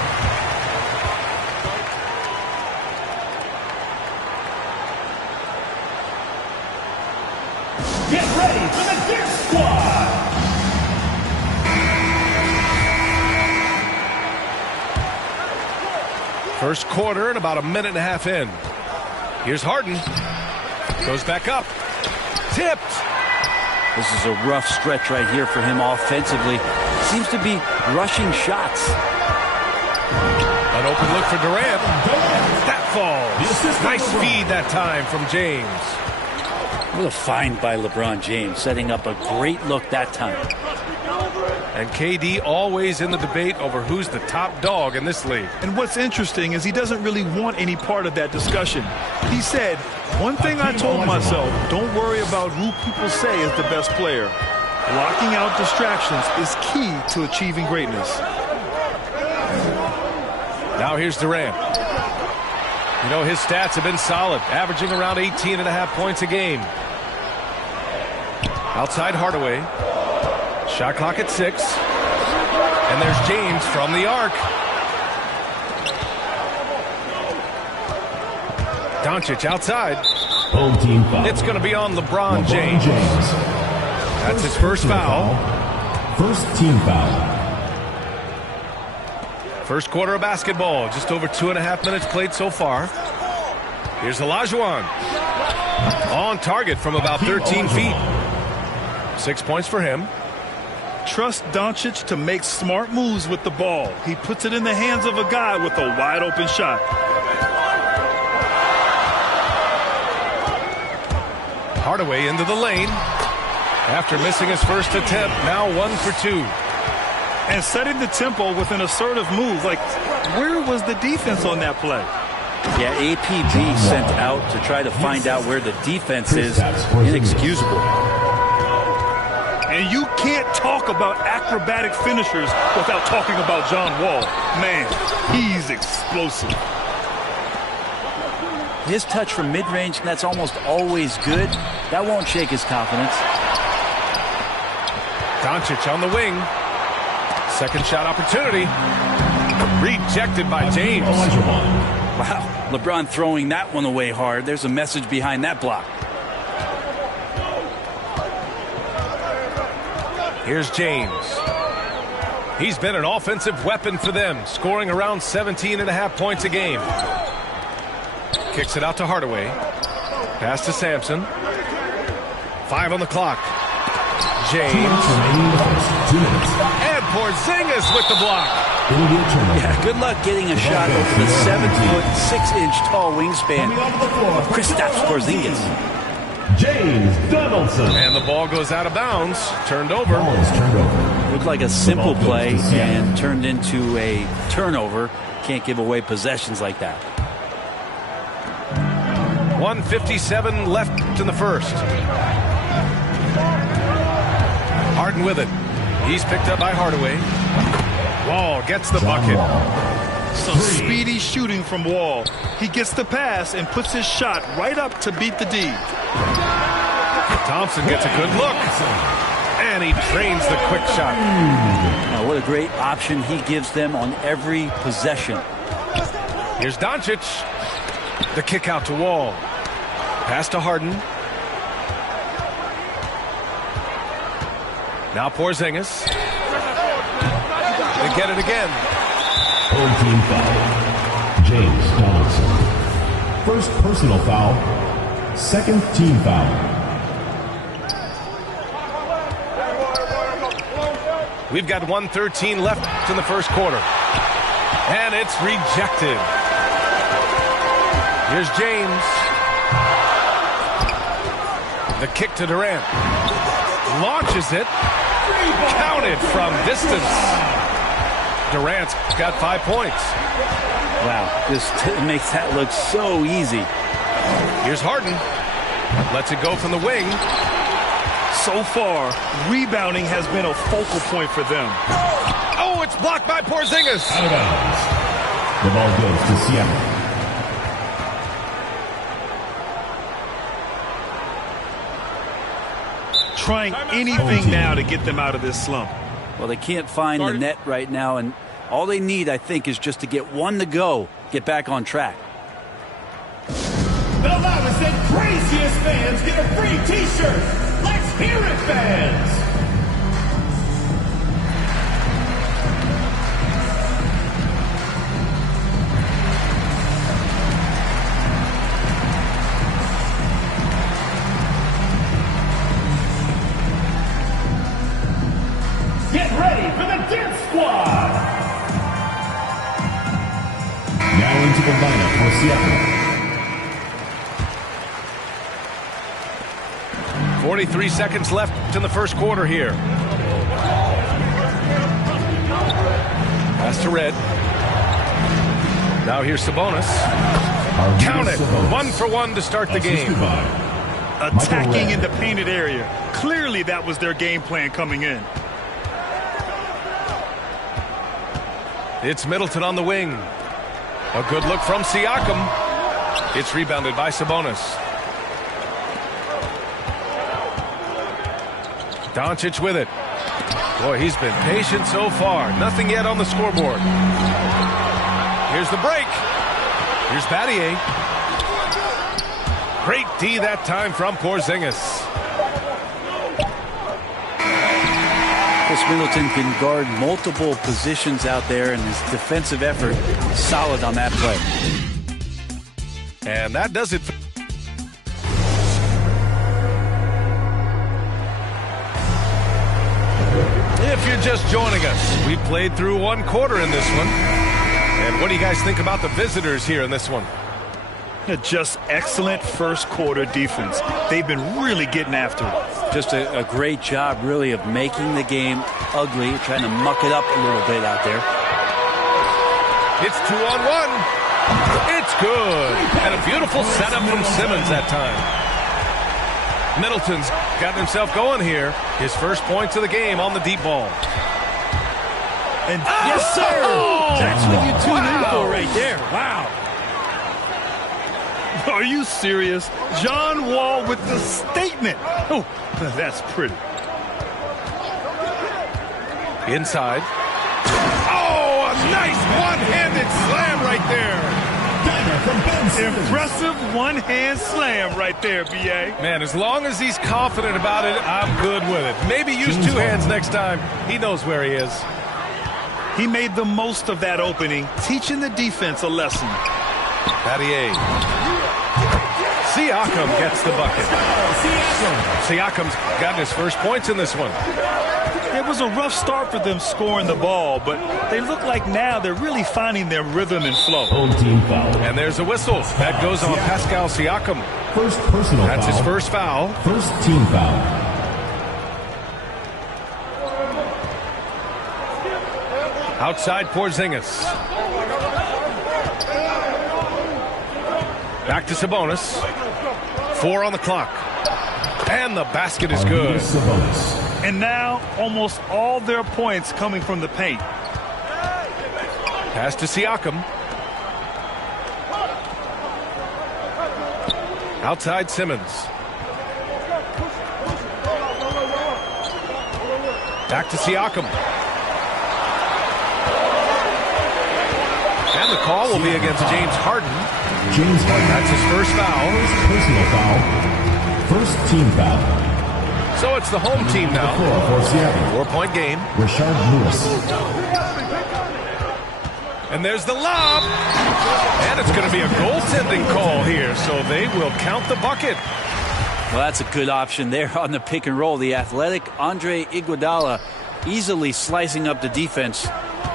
Get ready for the Dick Squad! First quarter and about a minute and a half in. Here's Harden. Goes back up. Tipped. This is a rough stretch right here for him offensively. Seems to be rushing shots. An open look for Durant. That falls. Nice feed that time from James. What a find by LeBron James, setting up a great look that time. And KD always in the debate over who's the top dog in this league. And what's interesting is he doesn't really want any part of that discussion. He said, one thing I told myself, don't worry about who people say is the best player. Blocking out distractions is key to achieving greatness. Now here's Durant. You know, his stats have been solid, averaging around 18.5 points a game. Outside Hardaway. Shot clock at 6. And there's James from the arc. Doncic outside. Home team foul. It's going to be on LeBron James. That's his first foul. First team foul. First quarter of basketball. Just over 2.5 minutes played so far. Here's Olajuwon. On target from about 13 feet. 6 points for him. Trust Doncic to make smart moves with the ball. He puts it in the hands of a guy with a wide open shot. Hardaway into the lane. After missing his first attempt, now 1 for 2. And setting the tempo with an assertive move. Like, where was the defense on that play? Yeah, APB sent out to try to find out where the defense is. Inexcusable. And you can't talk about acrobatic finishers without talking about John Wall. Man, he's explosive. His touch from mid-range, that's almost always good. That won't shake his confidence. Doncic on the wing. Second shot opportunity. Rejected by James. Wow, LeBron throwing that one away hard. There's a message behind that block. Here's James. He's been an offensive weapon for them, scoring around 17.5 points a game. Kicks it out to Hardaway. Pass to Sampson. 5 on the clock. James. And Porzingis with the block. Yeah, good luck getting a shot over the 7-foot, 6-inch tall wingspan of Kristaps Porzingis. James Donaldson. And the ball goes out of bounds. Turned over. Looked like a simple play and turned into a turnover. Can't give away possessions like that. 1:57 left in the first. Harden with it. He's picked up by Hardaway. Wall gets the bucket. Some speedy shooting from Wall. He gets the pass and puts his shot right up to beat the D. Thompson gets a good look. And he drains the quick shot. Now, what a great option he gives them on every possession. Here's Doncic. The kick out to Wall. Pass to Harden. Now Porzingis. They get it again. Home team foul. James Donaldson. First personal foul. Second team foul. We've got 1:13 left in the first quarter. And it's rejected. Here's James. The kick to Durant. Launches it. Counted from distance. Durant's got 5 points. Wow, this makes that look so easy. Here's Harden. Lets it go from the wing. So far, rebounding has been a focal point for them. Oh, it's blocked by Porzingis. Out of bounds. The ball goes to Seattle. Trying anything now to get them out of this slump. Well, they can't find the net right now, and all they need, I think, is just to get one to go, get back on track. The loudest and craziest fans get a free T-shirt. Let's hear it, fans. Get ready for the Dance Squad! Now into the lineup for Seattle. 43 seconds left in the first quarter here. Pass to Red. Now here's Sabonis. Count it. 1 for 1 to start the game. Attacking in the painted area. Clearly that was their game plan coming in. It's Middleton on the wing. A good look from Siakam. It's rebounded by Sabonis. Doncic with it. Boy, he's been patient so far. Nothing yet on the scoreboard. Here's the break. Here's Battier. Great D that time from Porzingis. Chris Middleton can guard multiple positions out there, and his defensive effort solid on that play. And that does it. If you're just joining us, we played through 1 quarter in this one. And what do you guys think about the visitors here in this one? Just excellent first quarter defense. They've been really getting after it. Just a great job, really, of making the game ugly, trying to muck it up a little bit out there. It's 2-on-1. It's good. And a beautiful setup from Simmons that time. Middleton's got himself going here. His first points of the game on the deep ball. And yes, sir. Oh, that's what you tune in for right there. Wow. Are you serious? John Wall with the statement. Oh, that's pretty. Inside. Oh, a nice one-handed slam right there. Impressive one-hand slam right there, B.A. Man, as long as he's confident about it, I'm good with it. Maybe use two hands next time. He knows where he is. He made the most of that opening, teaching the defense a lesson. Battier. Siakam gets the bucket. Siakam's gotten his first points in this one. It was a rough start for them scoring the ball, but they look like now they're really finding their rhythm and flow. Team foul. And there's a whistle. That goes on Pascal Siakam. First personal That's foul. his first foul. First team foul. Outside Porzingis. Back to Sabonis. 4 on the clock. And the basket is good. And now almost all their points coming from the paint. Pass to Siakam. Outside Simmons. Back to Siakam. And the call will be against James Harden. James Harden. That's his first foul. First personal foul. First team foul. So it's the home team now. 4-point game. Rashard Lewis. And there's the lob. And it's going to be a goaltending call here, so they will count the bucket. Well, that's a good option there on the pick and roll. The athletic Andre Iguodala easily slicing up the defense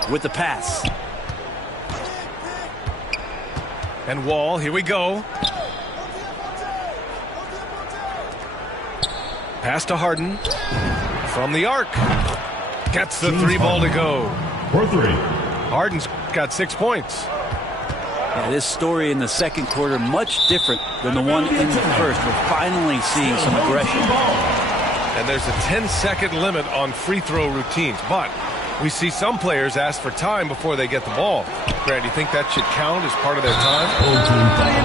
with the pass. And Wall, here we go. Pass to Harden. From the arc. Gets the 3-ball to go. For 3. Harden's got 6 points. Yeah, this story in the second quarter much different than the one in the first. We're finally seeing some aggression. And there's a 10-second limit on free throw routines. But we see some players ask for time before they get the ball. Grant, do you think that should count as part of their time? You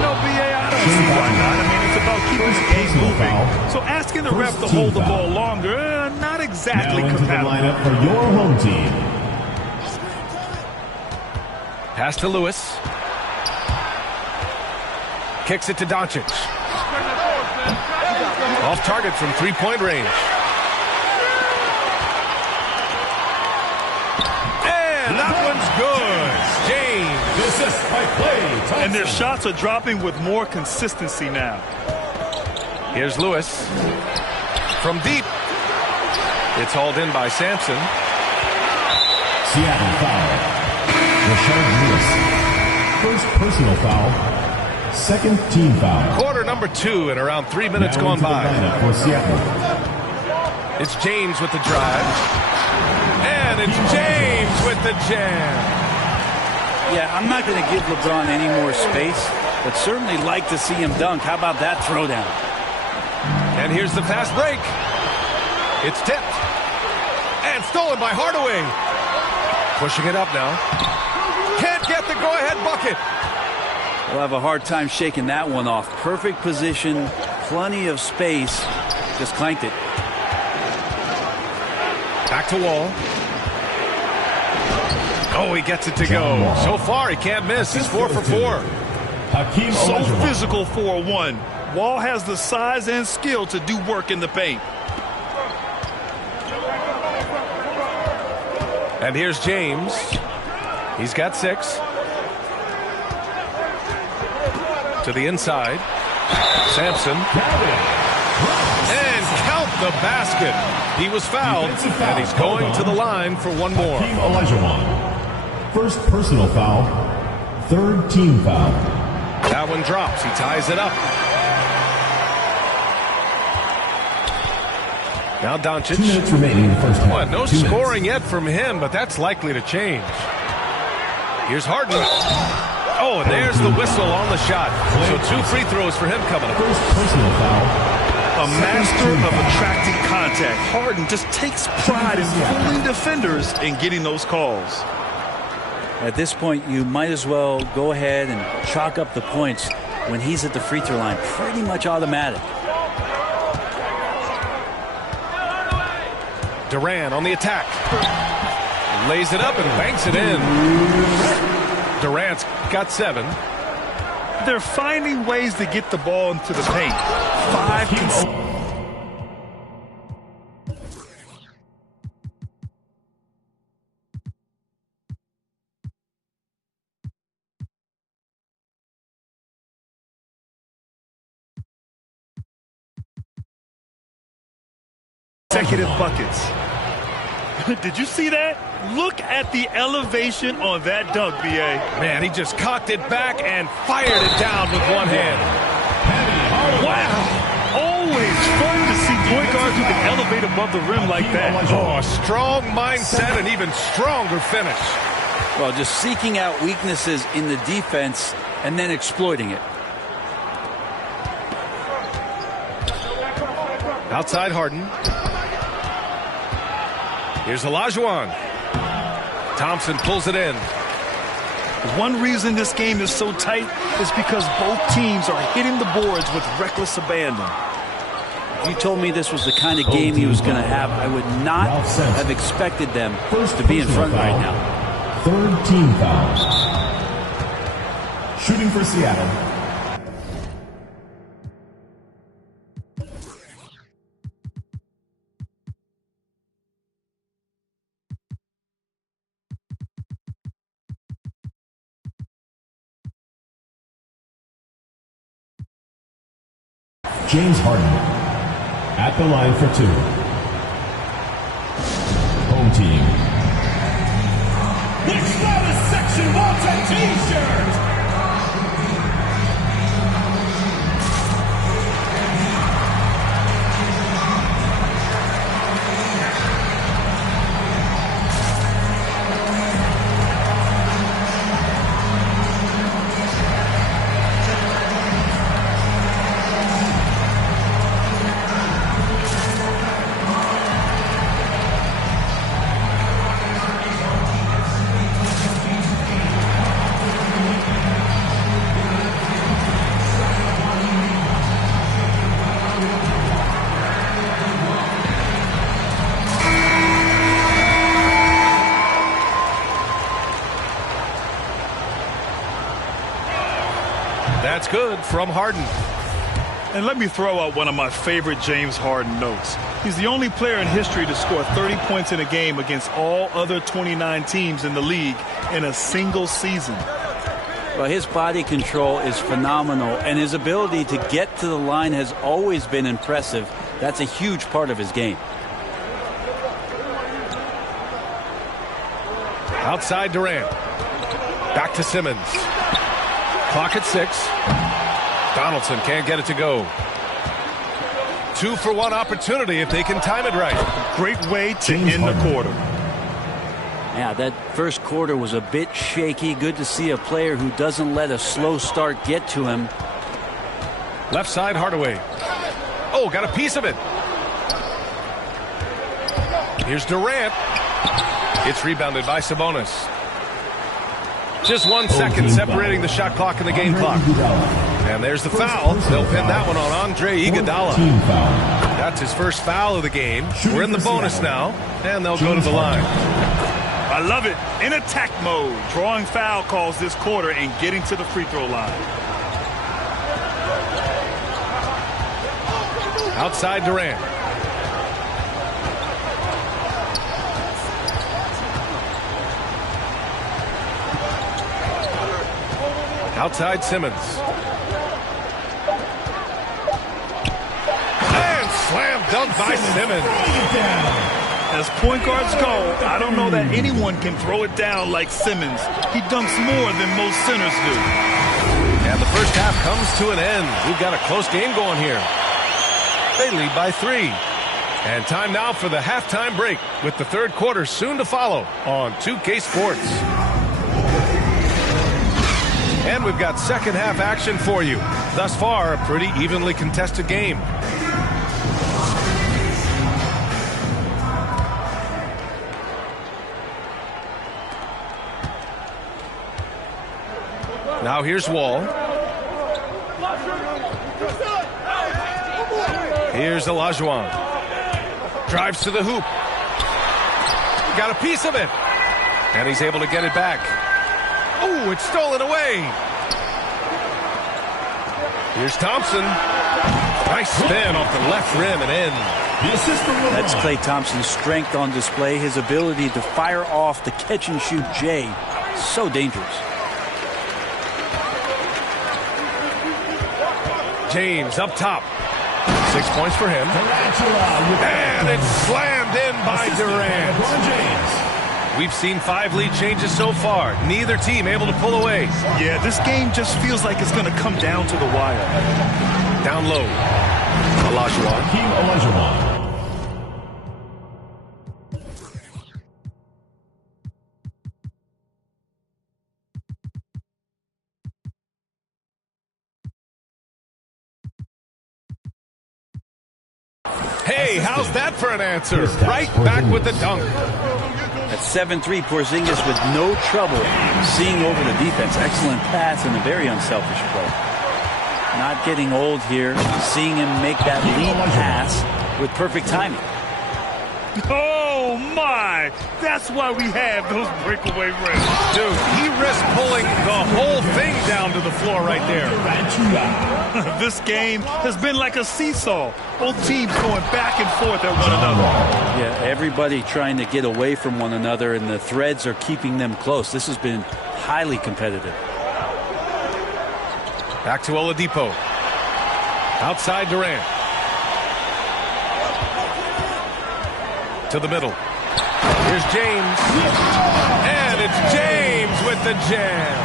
know, B.A., I don't see why not. I mean, it's about keeping the game moving. So asking the ref to hold the ball longer, not exactly compatible. Now into the lineup for your home team. Pass to Lewis. Kicks it to Doncic. Off target from 3-point range. And that one's good. James. And their shots are dropping with more consistency now. Here's Lewis. From deep. It's hauled in by Sampson. Seattle foul. Rashard Lewis. First personal foul. Second team foul. Quarter number 2 and around 3 minutes now gone by. For Seattle. It's James with the drive. And it's James with the jam. Yeah, I'm not going to give LeBron any more space, but certainly like to see him dunk. How about that throwdown? And here's the fast break. It's tipped. And stolen by Hardaway. Pushing it up now. Can't get the go-ahead bucket. We'll have a hard time shaking that one off. Perfect position, plenty of space. Just clanked it. Back to Wall. Oh, he gets it to go. So far, he can't miss. He's 4 for 4. So physical for a 1. Wall has the size and skill to do work in the paint. And here's James. He's got 6. To the inside. Sampson. And count the basket. He was fouled, and he's going to the line for one more. First personal foul. Third team foul. That one drops. He ties it up. Now Doncic. 2 minutes remaining in the first half. Well, no scoring yet from him, but that's likely to change. Here's Harden. Oh, and there's the whistle on the shot. So 2 free throws for him coming up. First personal foul. A master of attracting contact. Harden just takes pride in fooling defenders and getting those calls. At this point, you might as well go ahead and chalk up the points when he's at the free throw line. Pretty much automatic. Durant on the attack. Lays it up and banks it in. Durant's got 7. They're finding ways to get the ball into the paint. 5 consecutive buckets. Did you see that? Look at the elevation on that dunk, B.A. Man, he just cocked it back and fired it down with one hand. Wow. Always fun to see point guards who can elevate above the rim like that. Oh, a strong mindset and even stronger finish. Well, just seeking out weaknesses in the defense and then exploiting it. Outside Harden. Here's Olajuwon. Thompson pulls it in. One reason this game is so tight is because both teams are hitting the boards with reckless abandon. If you told me this was the kind of game he was going to have, I would not have expected them to be in front right now. 3rd team foul. Shooting for Seattle. James Harden at the line for 2. Home team. Which got a section wants a t-shirt? That's good from Harden. And let me throw out one of my favorite James Harden notes. He's the only player in history to score 30 points in a game against all other 29 teams in the league in a single season. Well, his body control is phenomenal, and his ability to get to the line has always been impressive. That's a huge part of his game. Outside Durant. Back to Simmons. Clock at 6. Donaldson can't get it to go. 2-for-1 opportunity if they can time it right. Great way to end the quarter. Yeah, that first quarter was a bit shaky. Good to see a player who doesn't let a slow start get to him. Left side Hardaway. Oh, got a piece of it. Here's Durant. It's rebounded by Sabonis. Just 1 second separating the shot clock and the game clock. And there's the foul. They'll pin that one on Andre Iguodala. That's his first foul of the game. We're in the bonus now, and they'll go to the line. I love it. In attack mode, drawing foul calls this quarter and getting to the free throw line. Outside Durant. Outside Simmons. And slam dunk by Simmons. As point guards go, I don't know that anyone can throw it down like Simmons. He dunks more than most centers do. And the first half comes to an end. We've got a close game going here. They lead by 3. And time now for the halftime break with the third quarter soon to follow on 2K Sports. And we've got second half action for you. Thus far, a pretty evenly contested game. Now here's Wall. Here's Olajuwon. Drives to the hoop. Got a piece of it. And he's able to get it back. Oh, it's stolen away. Here's Thompson. Nice spin off the left rim and in. That's Klay Thompson's strength on display. His ability to fire off the catch-and-shoot J. So dangerous. James up top. 6 points for him. And it's slammed in by Durant. We've seen 5 lead changes so far. Neither team able to pull away. Yeah, this game just feels like it's going to come down to the wire. Down low. Olajuwon. Hey, how's that for an answer? Right back with the dunk. At 7'3", Porzingis with no trouble seeing over the defense. Excellent pass and a very unselfish play. Not getting old here. Seeing him make that lead pass with perfect timing. Oh, my! That's why we have those breakaway rims. Dude, he risked pulling the whole thing down to the floor right there. This game has been like a seesaw. Both teams going back and forth at one another. Yeah, everybody trying to get away from one another, and the threads are keeping them close. This has been highly competitive. Back to Oladipo. Outside Durant. To the middle. Here's James. And it's James with the jam.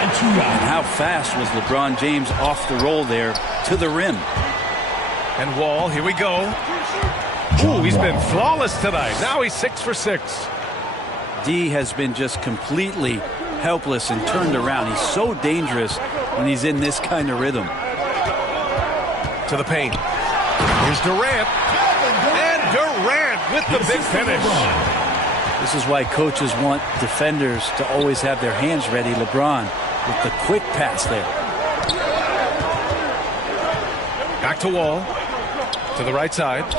And how fast was LeBron James off the roll there to the rim? And Wall, here we go. Ooh, he's been flawless tonight. Now he's 6 for 6. D has been just completely helpless and turned around. He's so dangerous when he's in this kind of rhythm. To the paint. Here's Durant. And Durant with the big finish. This is why coaches want defenders to always have their hands ready. LeBron with the quick pass there. Back to Wall. To the right side.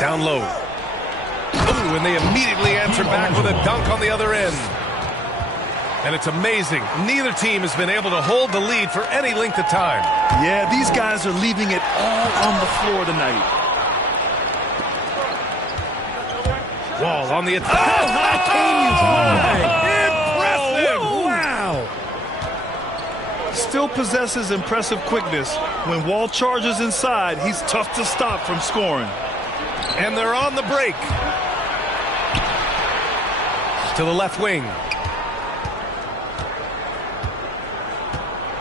Down low. Ooh, and they immediately answer back with a dunk on the other end. And it's amazing. Neither team has been able to hold the lead for any length of time. Yeah, these guys are leaving it all on the floor tonight. Wall on the attack. Oh, how can you fly? Impressive. Wow. Still possesses impressive quickness. When Wall charges inside, he's tough to stop from scoring. And they're on the break. To the left wing.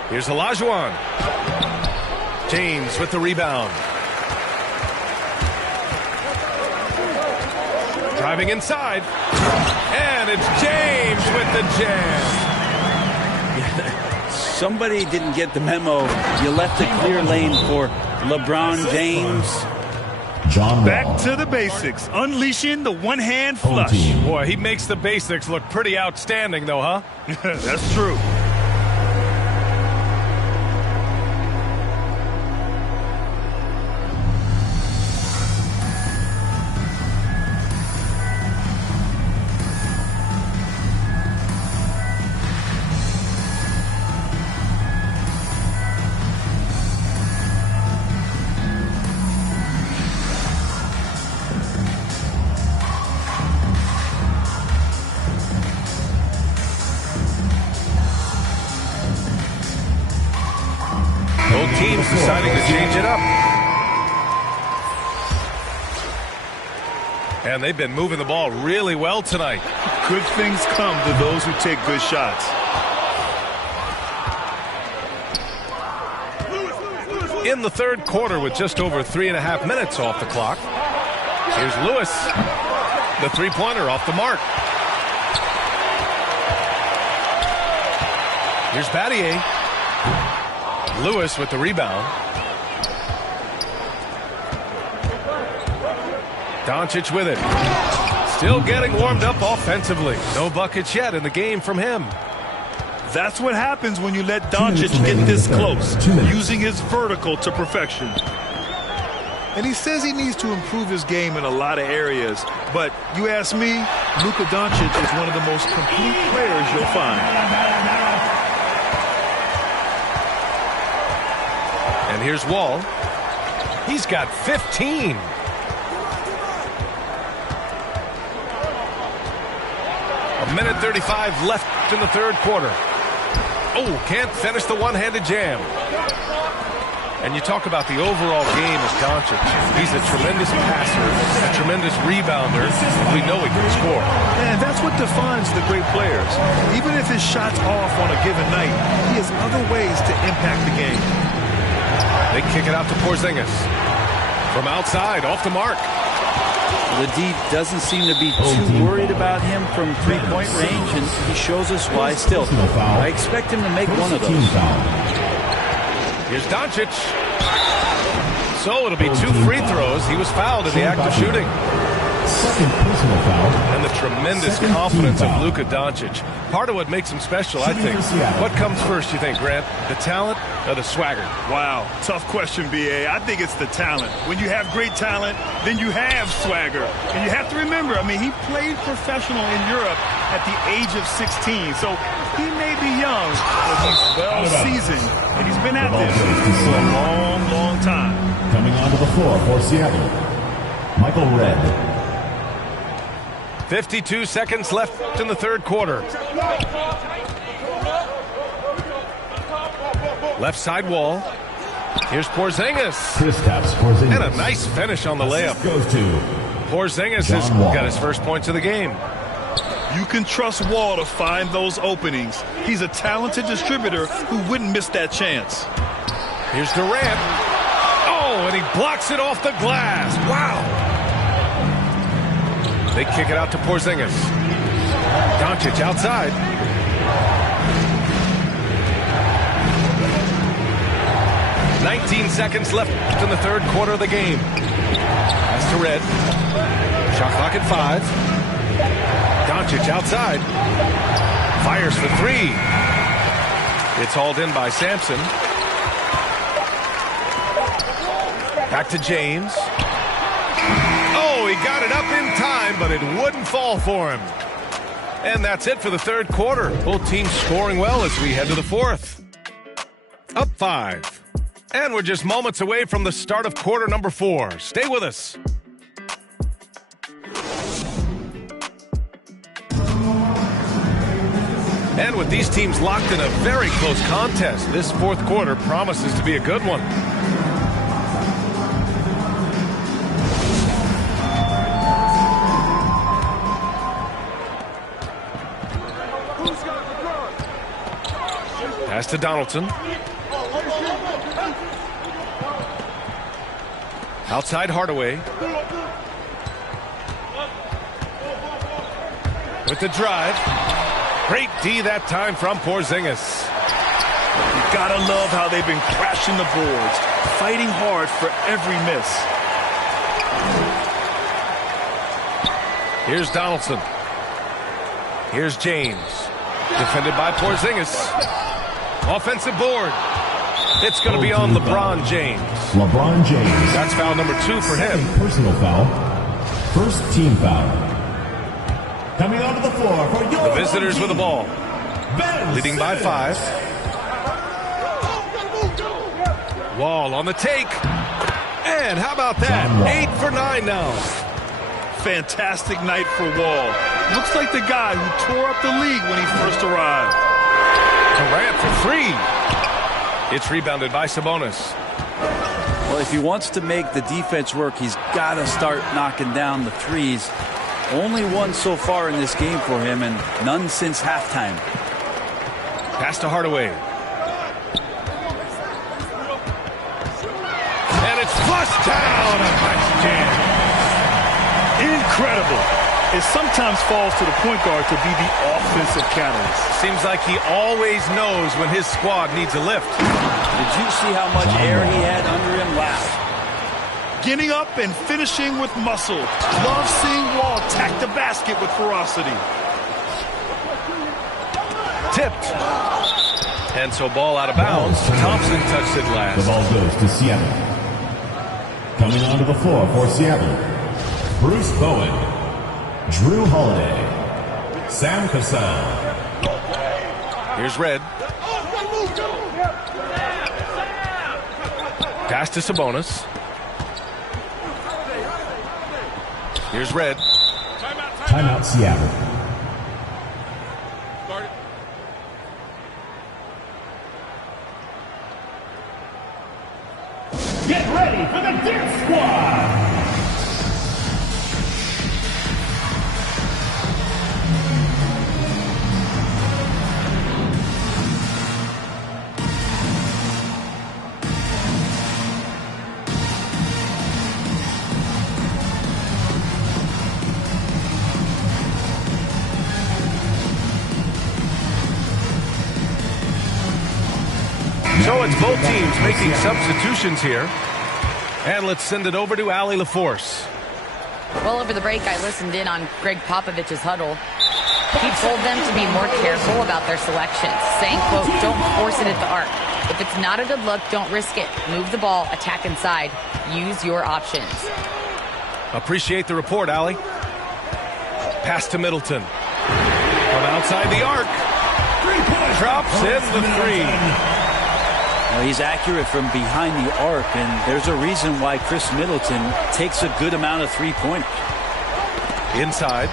Here's Olajuwon. James with the rebound. Driving inside. And it's James with the jam. Somebody didn't get the memo. You left a clear lane for LeBron James. Back to the basics. Unleashing the one-hand flush. Boy, he makes the basics look pretty outstanding, though, huh? That's true. Teams deciding to change it up. And they've been moving the ball really well tonight. Good things come to those who take good shots. In the third quarter with just over 3.5 minutes off the clock. Here's Lewis. The three-pointer off the mark. Here's Battier. Lewis with the rebound. Doncic with it. Still getting warmed up offensively. No buckets yet in the game from him. That's what happens when you let Doncic get this close, using his vertical to perfection. And he says he needs to improve his game in a lot of areas. But you ask me, Luka Doncic is one of the most complete players you'll find. And here's Wall. He's got 15. A minute 35 left in the third quarter. Oh, can't finish the one-handed jam. And you talk about the overall game of Doncic. He's a tremendous passer, a tremendous rebounder. We know he can score. And that's what defines the great players. Even if his shot's off on a given night, he has other ways to impact the game. They kick it out to Porzingis. From outside, off the mark. The D doesn't seem to be too worried about him from three-point range, and he shows us why still. I expect him to make one of those. Here's Doncic. So it'll be 2 free throws. He was fouled in the act of shooting. Second personal foul. And the tremendous confidence of Luka Doncic. Part of what makes him special, I think. What comes first, you think, Grant? The talent or the swagger? Wow, tough question, B.A. I think it's the talent. When you have great talent, then you have swagger. And you have to remember, I mean, he played professional in Europe at the age of 16. So he may be young, but he's well seasoned. And he's been at this for a long, long time. Coming onto the floor for Seattle, Michael Redd. 52 seconds left in the third quarter. Left side Wall. Here's Porzingis. Porzingis. And a nice finish on the layup. Goes to Porzingis has got his first points of the game. You can trust Wall to find those openings. He's a talented distributor who wouldn't miss that chance. Here's Durant. Oh, and he blocks it off the glass. Wow. They kick it out to Porzingis. Doncic outside. "19 seconds left in the third quarter of the game. Pass to Red. Shot clock at 5. Doncic outside. Fires for 3. It's hauled in by Sampson. Back to James. Oh, he got it up in time, but it wouldn't fall for him. And that's it for the third quarter. Both teams scoring well as we head to the fourth. Up 5. And we're just moments away from the start of quarter number 4. Stay with us. And with these teams locked in a very close contest, this fourth quarter promises to be a good one. Pass to Donaldson. Outside Hardaway. With the drive. Great D that time from Porzingis. You gotta love how they've been crashing the boards, fighting hard for every miss. Here's Donaldson. Here's James. Defended by Porzingis. Offensive board. It's going to be on LeBron James. LeBron James. That's foul number 2 for him. Personal foul. First team foul. Coming onto the floor for your The visitors with the ball. Leading by 5. Wall on the take. And how about that? 8 for 9 now. Fantastic night for Wall. Looks like the guy who tore up the league when he first arrived. Durant for 3. It's rebounded by Sabonis. Well, if he wants to make the defense work, he's got to start knocking down the threes. Only one so far in this game for him, and none since halftime. Pass to Hardaway. And it's flushed down. A nice jam. Incredible. It sometimes falls to the point guard to be the offensive catalyst. Seems like he always knows when his squad needs a lift. Did you see how much air he had under him? Wow. Getting up and finishing with muscle. Love seeing Wall attack the basket with ferocity. Tipped. And so ball out of bounds. Thompson touched it last. The ball goes to Seattle. Coming onto the floor for Seattle, Bruce Bowen, Drew Holiday, Sam Cassell. Here's Red. Pass to Sabonis. Here's Red. Timeout Seattle. Get ready for the Dip Squad! So it's both teams making substitutions here. And let's send it over to Allie LaForce. Well, over the break, I listened in on Greg Popovich's huddle. He told them to be more careful about their selections, saying, quote, don't force it at the arc. If it's not a good look, don't risk it. Move the ball, attack inside. Use your options. Appreciate the report, Allie. Pass to Middleton. From outside the arc. Drops in the three. Well, he's accurate from behind the arc, and there's a reason why Chris Middleton takes a good amount of three-pointers. Inside.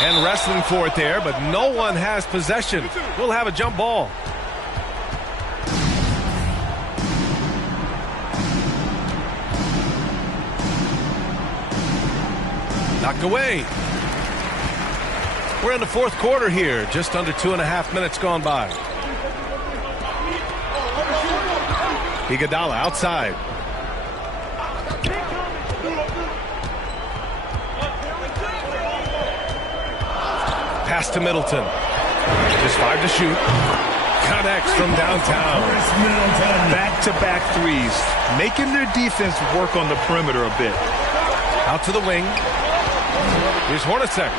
And wrestling for it there, but no one has possession. We'll have a jump ball. Knocked away. We're in the fourth quarter here. Just under 2.5 minutes gone by. Iguodala outside. Pass to Middleton. Just 5 to shoot. Connects from downtown. Back-to-back threes, making their defense work on the perimeter a bit. Out to the wing. Here's Hornacek.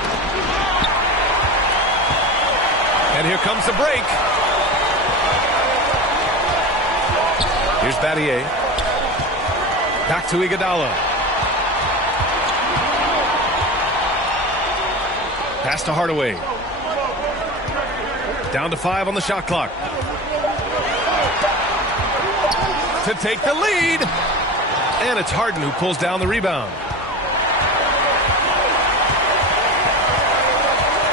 And here comes the break. Here's Battier. Back to Iguodala. Pass to Hardaway. Down to 5 on the shot clock. To take the lead. And it's Harden who pulls down the rebound.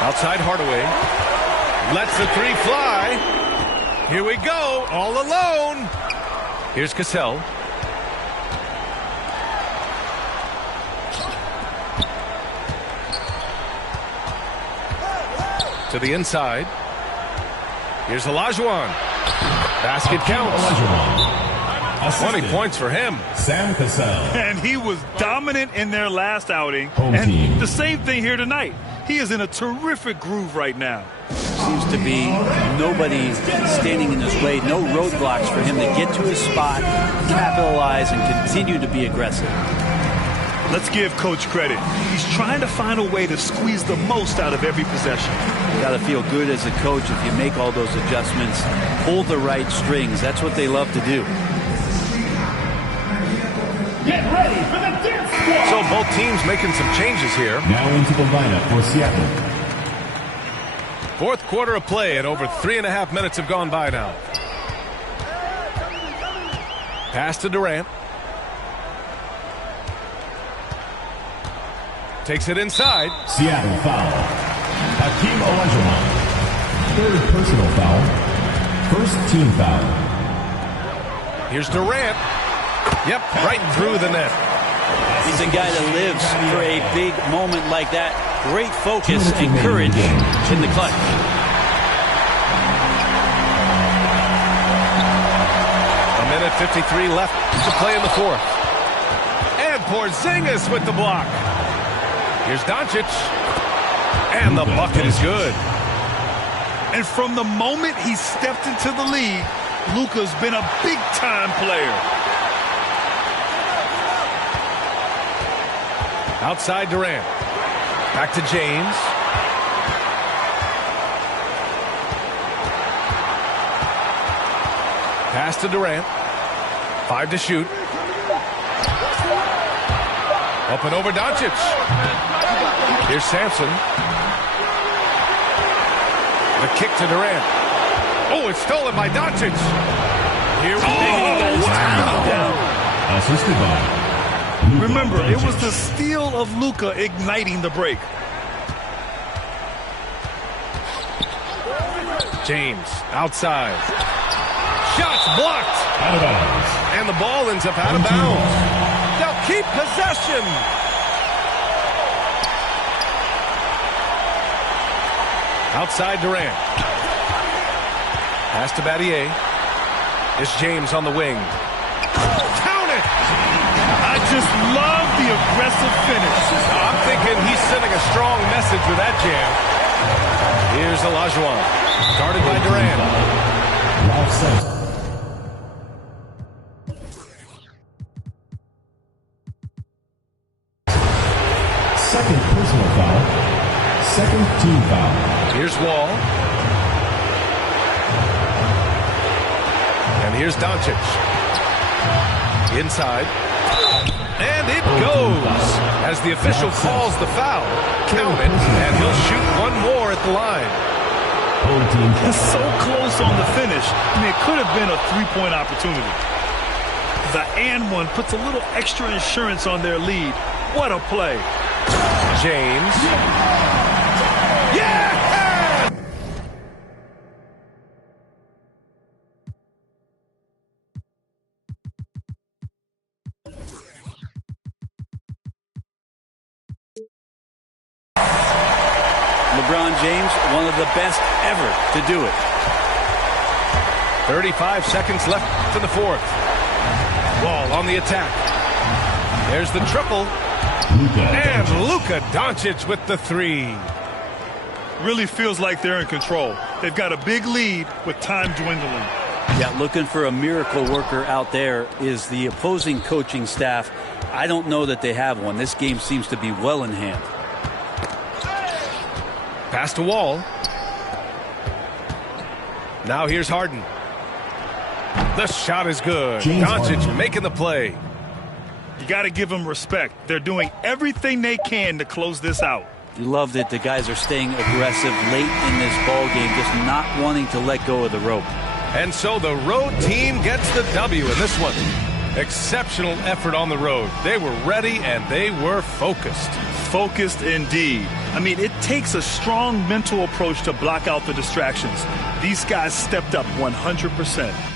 Outside Hardaway. Lets the three fly. Here we go. All alone. Here's Cassell. To the inside. Here's Olajuwon. Basket counts. 20 points for him. Sam Cassell. And he was dominant in their last outing. Home and team. the same thing here tonight. He is in a terrific groove right now. Seems to be nobody standing in his way, no roadblocks for him to get to his spot, capitalize, and continue to be aggressive. Let's give Coach credit. He's trying to find a way to squeeze the most out of every possession. You got to feel good as a coach if you make all those adjustments, pull the right strings. That's what they love to do. Get ready for the Dip Squad! So both teams making some changes here. Now into the lineup for Seattle. Fourth quarter of play, and over 3.5 minutes have gone by now. Pass to Durant. Takes it inside. Seattle foul. Hakeem Olajuwon. Third personal foul. First team foul. Here's Durant. Yep, right through the net. He's a guy that lives for a big moment like that. Great focus and courage in the clutch. A minute 53 left to play in the fourth. And Porzingis with the block. Here's Doncic. And the bucket is good. And from the moment he stepped into the league, Luka's been a big-time player. Outside Durant. Back to James. Pass to Durant. 5 to shoot. Up and over Doncic. Here's Sampson. The kick to Durant. Oh, it's stolen by Doncic. Here we go. Wow. Assisted by. Remember, it was the steal of Luka igniting the break. James outside. Shots blocked. Out of bounds. And the ball ends up out of bounds. They'll keep possession. Outside Durant. Pass to Battier. It's James on the wing. Count it! I just love the aggressive finish. I'm thinking he's sending a strong message with that jam. Here's Olajuwon. Guarded by Durant. Second personal foul. Second team foul. Here's Wall. And here's Doncic. Inside. And it goes. As the official calls the foul. Count it. And he'll shoot one more at the line. He's so close on the finish. I mean, it could have been a three-point opportunity. The and one puts a little extra insurance on their lead. What a play. James. Yeah! LeBron James, one of the best ever to do it. 35 seconds left in the fourth. Wall on the attack. There's the triple. And Luka Doncic with the three. Really feels like they're in control. They've got a big lead with time dwindling. Yeah, looking for a miracle worker out there is the opposing coaching staff. I don't know that they have one. This game seems to be well in hand. Pass to Wall. Now here's Harden. The shot is good. Doncic making the play. You got to give them respect. They're doing everything they can to close this out. You love that the guys are staying aggressive late in this ball game, just not wanting to let go of the rope. And so the road team gets the W in this one. Exceptional effort on the road. They were ready and they were focused. Focused indeed. I mean, it takes a strong mental approach to block out the distractions. These guys stepped up 100%.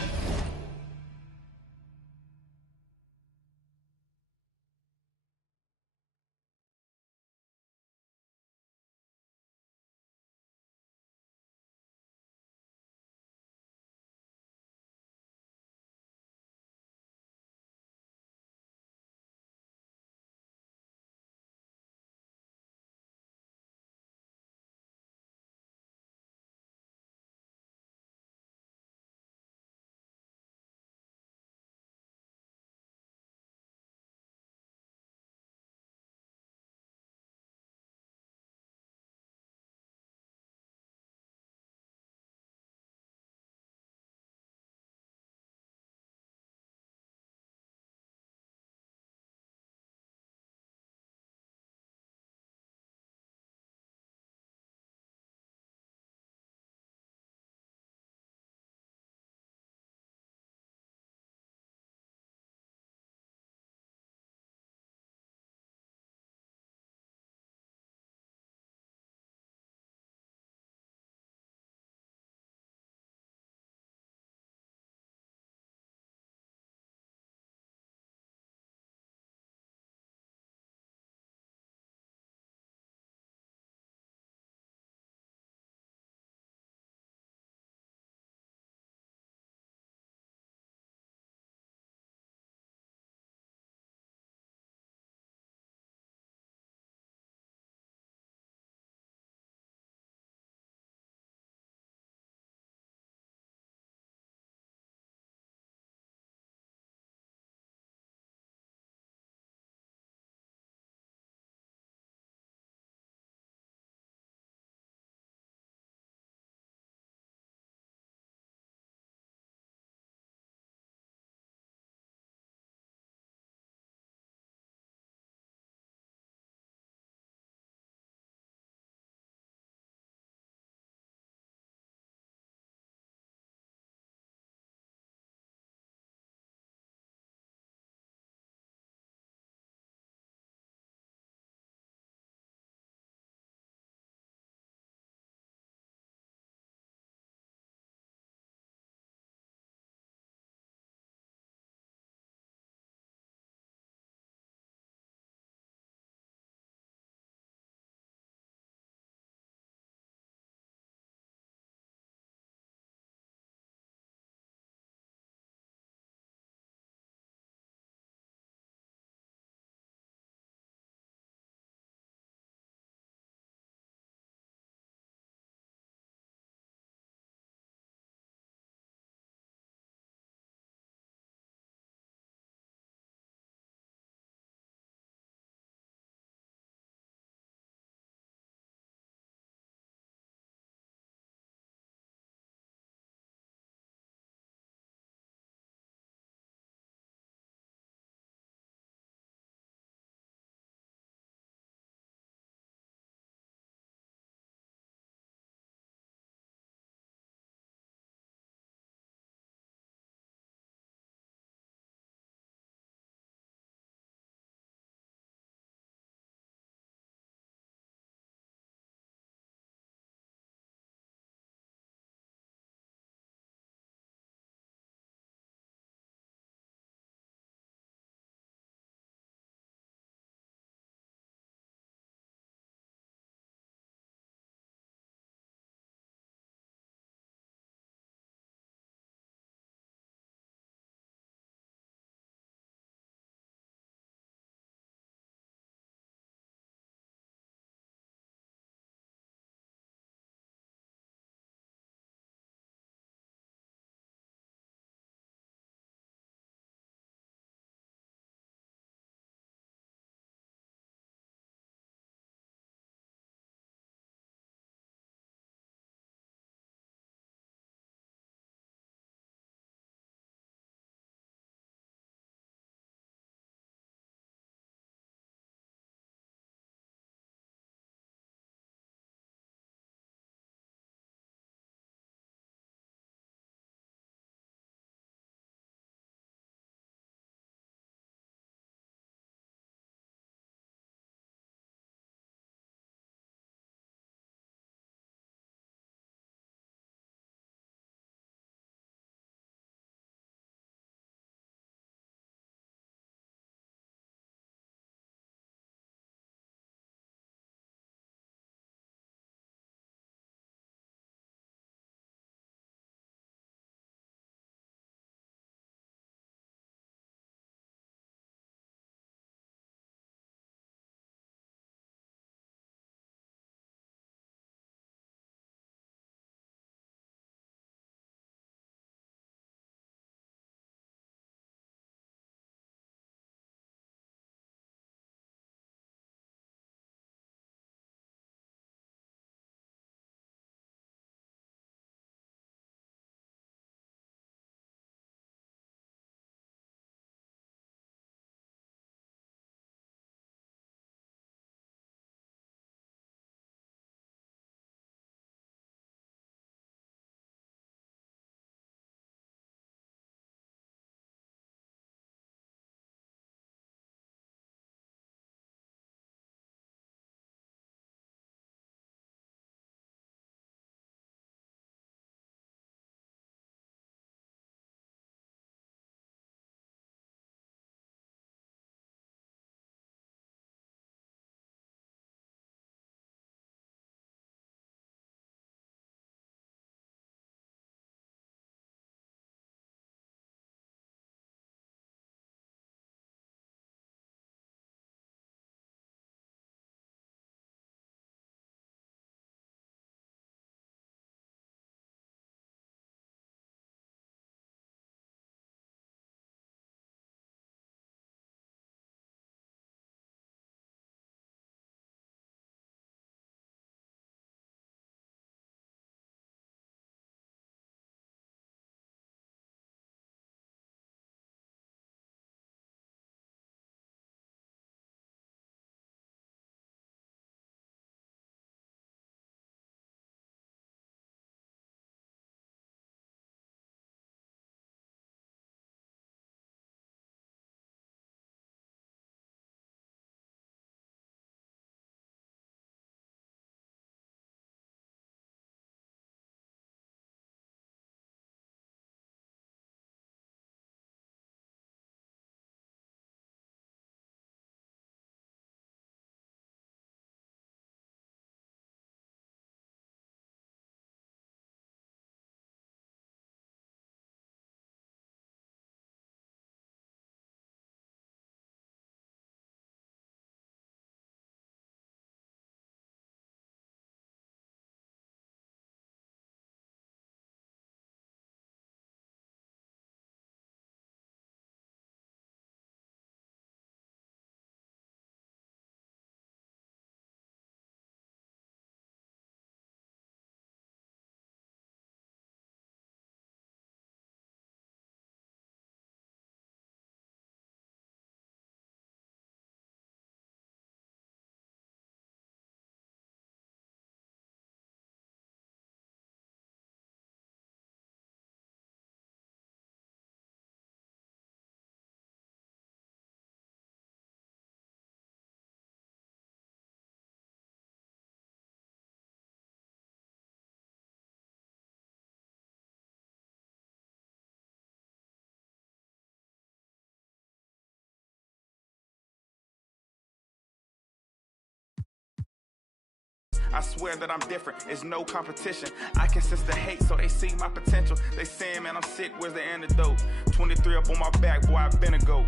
I swear that I'm different, it's no competition. I can sense the hate, so they see my potential. They saying, man, I'm sick, where's the antidote? 23 up on my back, boy, I've been a goat.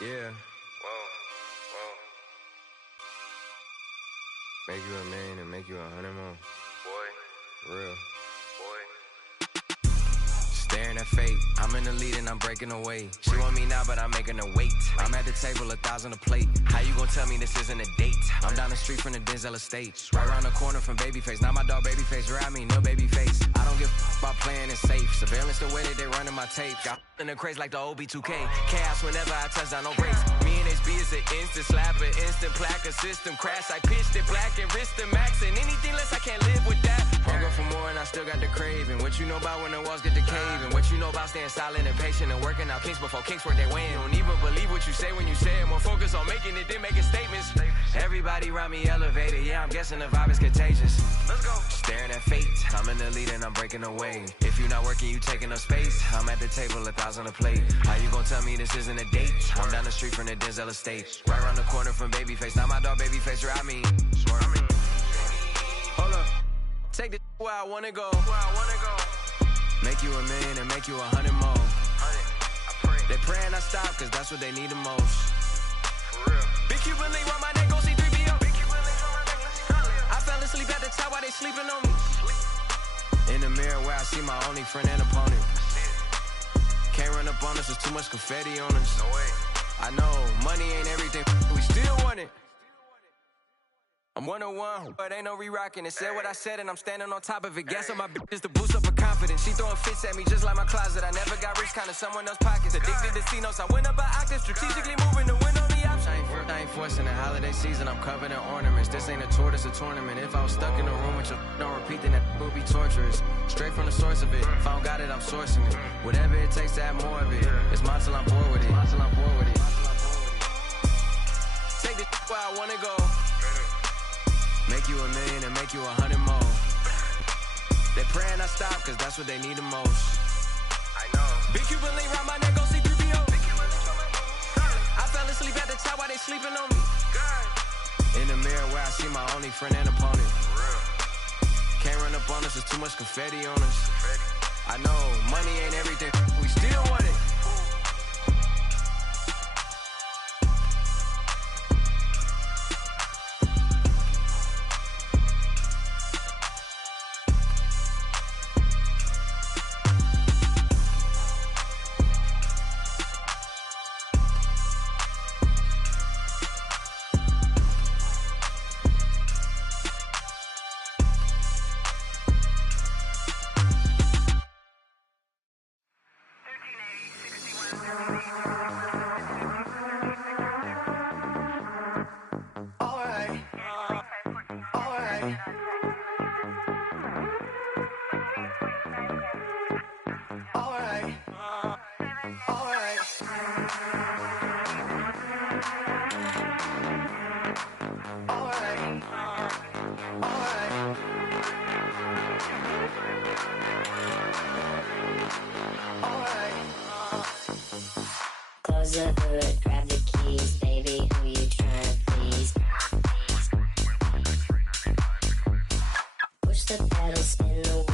Yeah. Whoa. Make you a million and make you 100 more. Boy. Real. Staring at fate, I'm in the lead and I'm breaking away. She want me now, but I'm making her wait. I'm at the table, 1,000 a plate. How you gonna tell me this isn't a date? I'm down the street from the Denzel estate, right around the corner from Babyface. Now my dog Babyface, around me, no Babyface. I don't give a about playing it safe. Surveillance the way that they running my tape. Got in the craze like the OB2K. Chaos whenever I touch down, no brakes. Me and HB is an instant slapper, instant plaque, a system crash. I pitched it black and wrist the max, and anything less I can't live with that. Hunger for more and I still got the craving. What you know about when the walls get to cave? And what you know about staying silent and patient and working out kinks before kinks work their way in. Don't even believe what you say when you say it. More focus on making it than making statements. Everybody around me elevated. Yeah, I'm guessing the vibe is contagious. Let's go. Staring at fate. I'm in the lead and I'm breaking away. If you're not working, you taking up space. I'm at the table, 1,000 a plate. How you gonna tell me this isn't a date? I'm down the street from the Denzel estate, right around the corner from Babyface. Now my dog Babyface around me. Hold up. Take this where I wanna go. Make you a million and make you 100 more. They praying I stop, cause that's what they need the most. Big Cuban link round my neck, go see 3BO. I fell asleep at the top while they sleeping on me. In the mirror where I see my only friend and opponent. Can't run up on us, there's too much confetti on us. I know, money ain't everything, we still want it. I'm 101, but ain't no re-rocking it. Said what I said and I'm standing on top of it. Gas on my bitches to boost up her confidence. She throwing fits at me just like my closet. I never got rich, kinda someone else's pockets. Addicted to C-notes, I went up an octave. Strategically moving to win on the option. I ain't forcing the holiday season, I'm covered in ornaments. This ain't a tour, this a tournament. If I was stuck in a room with your don't repeat, then that would be torturous. Straight from the source of it. If I don't got it, I'm sourcing it. Whatever it takes to have more of it. It's mine till I'm bored with it. Take this where I wanna go. Make you a million and make you 100 more. They praying I stop, cause that's what they need the most. I know. Big Cuban link round my neck, go see 3BO. I fell asleep at the top while they sleeping on me. In the mirror where I see my only friend and opponent. Can't run up on us, there's too much confetti on us. I know, money ain't everything, we still want it. Close the hood, grab the keys, baby, who you tryna please? Push the pedal, spin the wheel.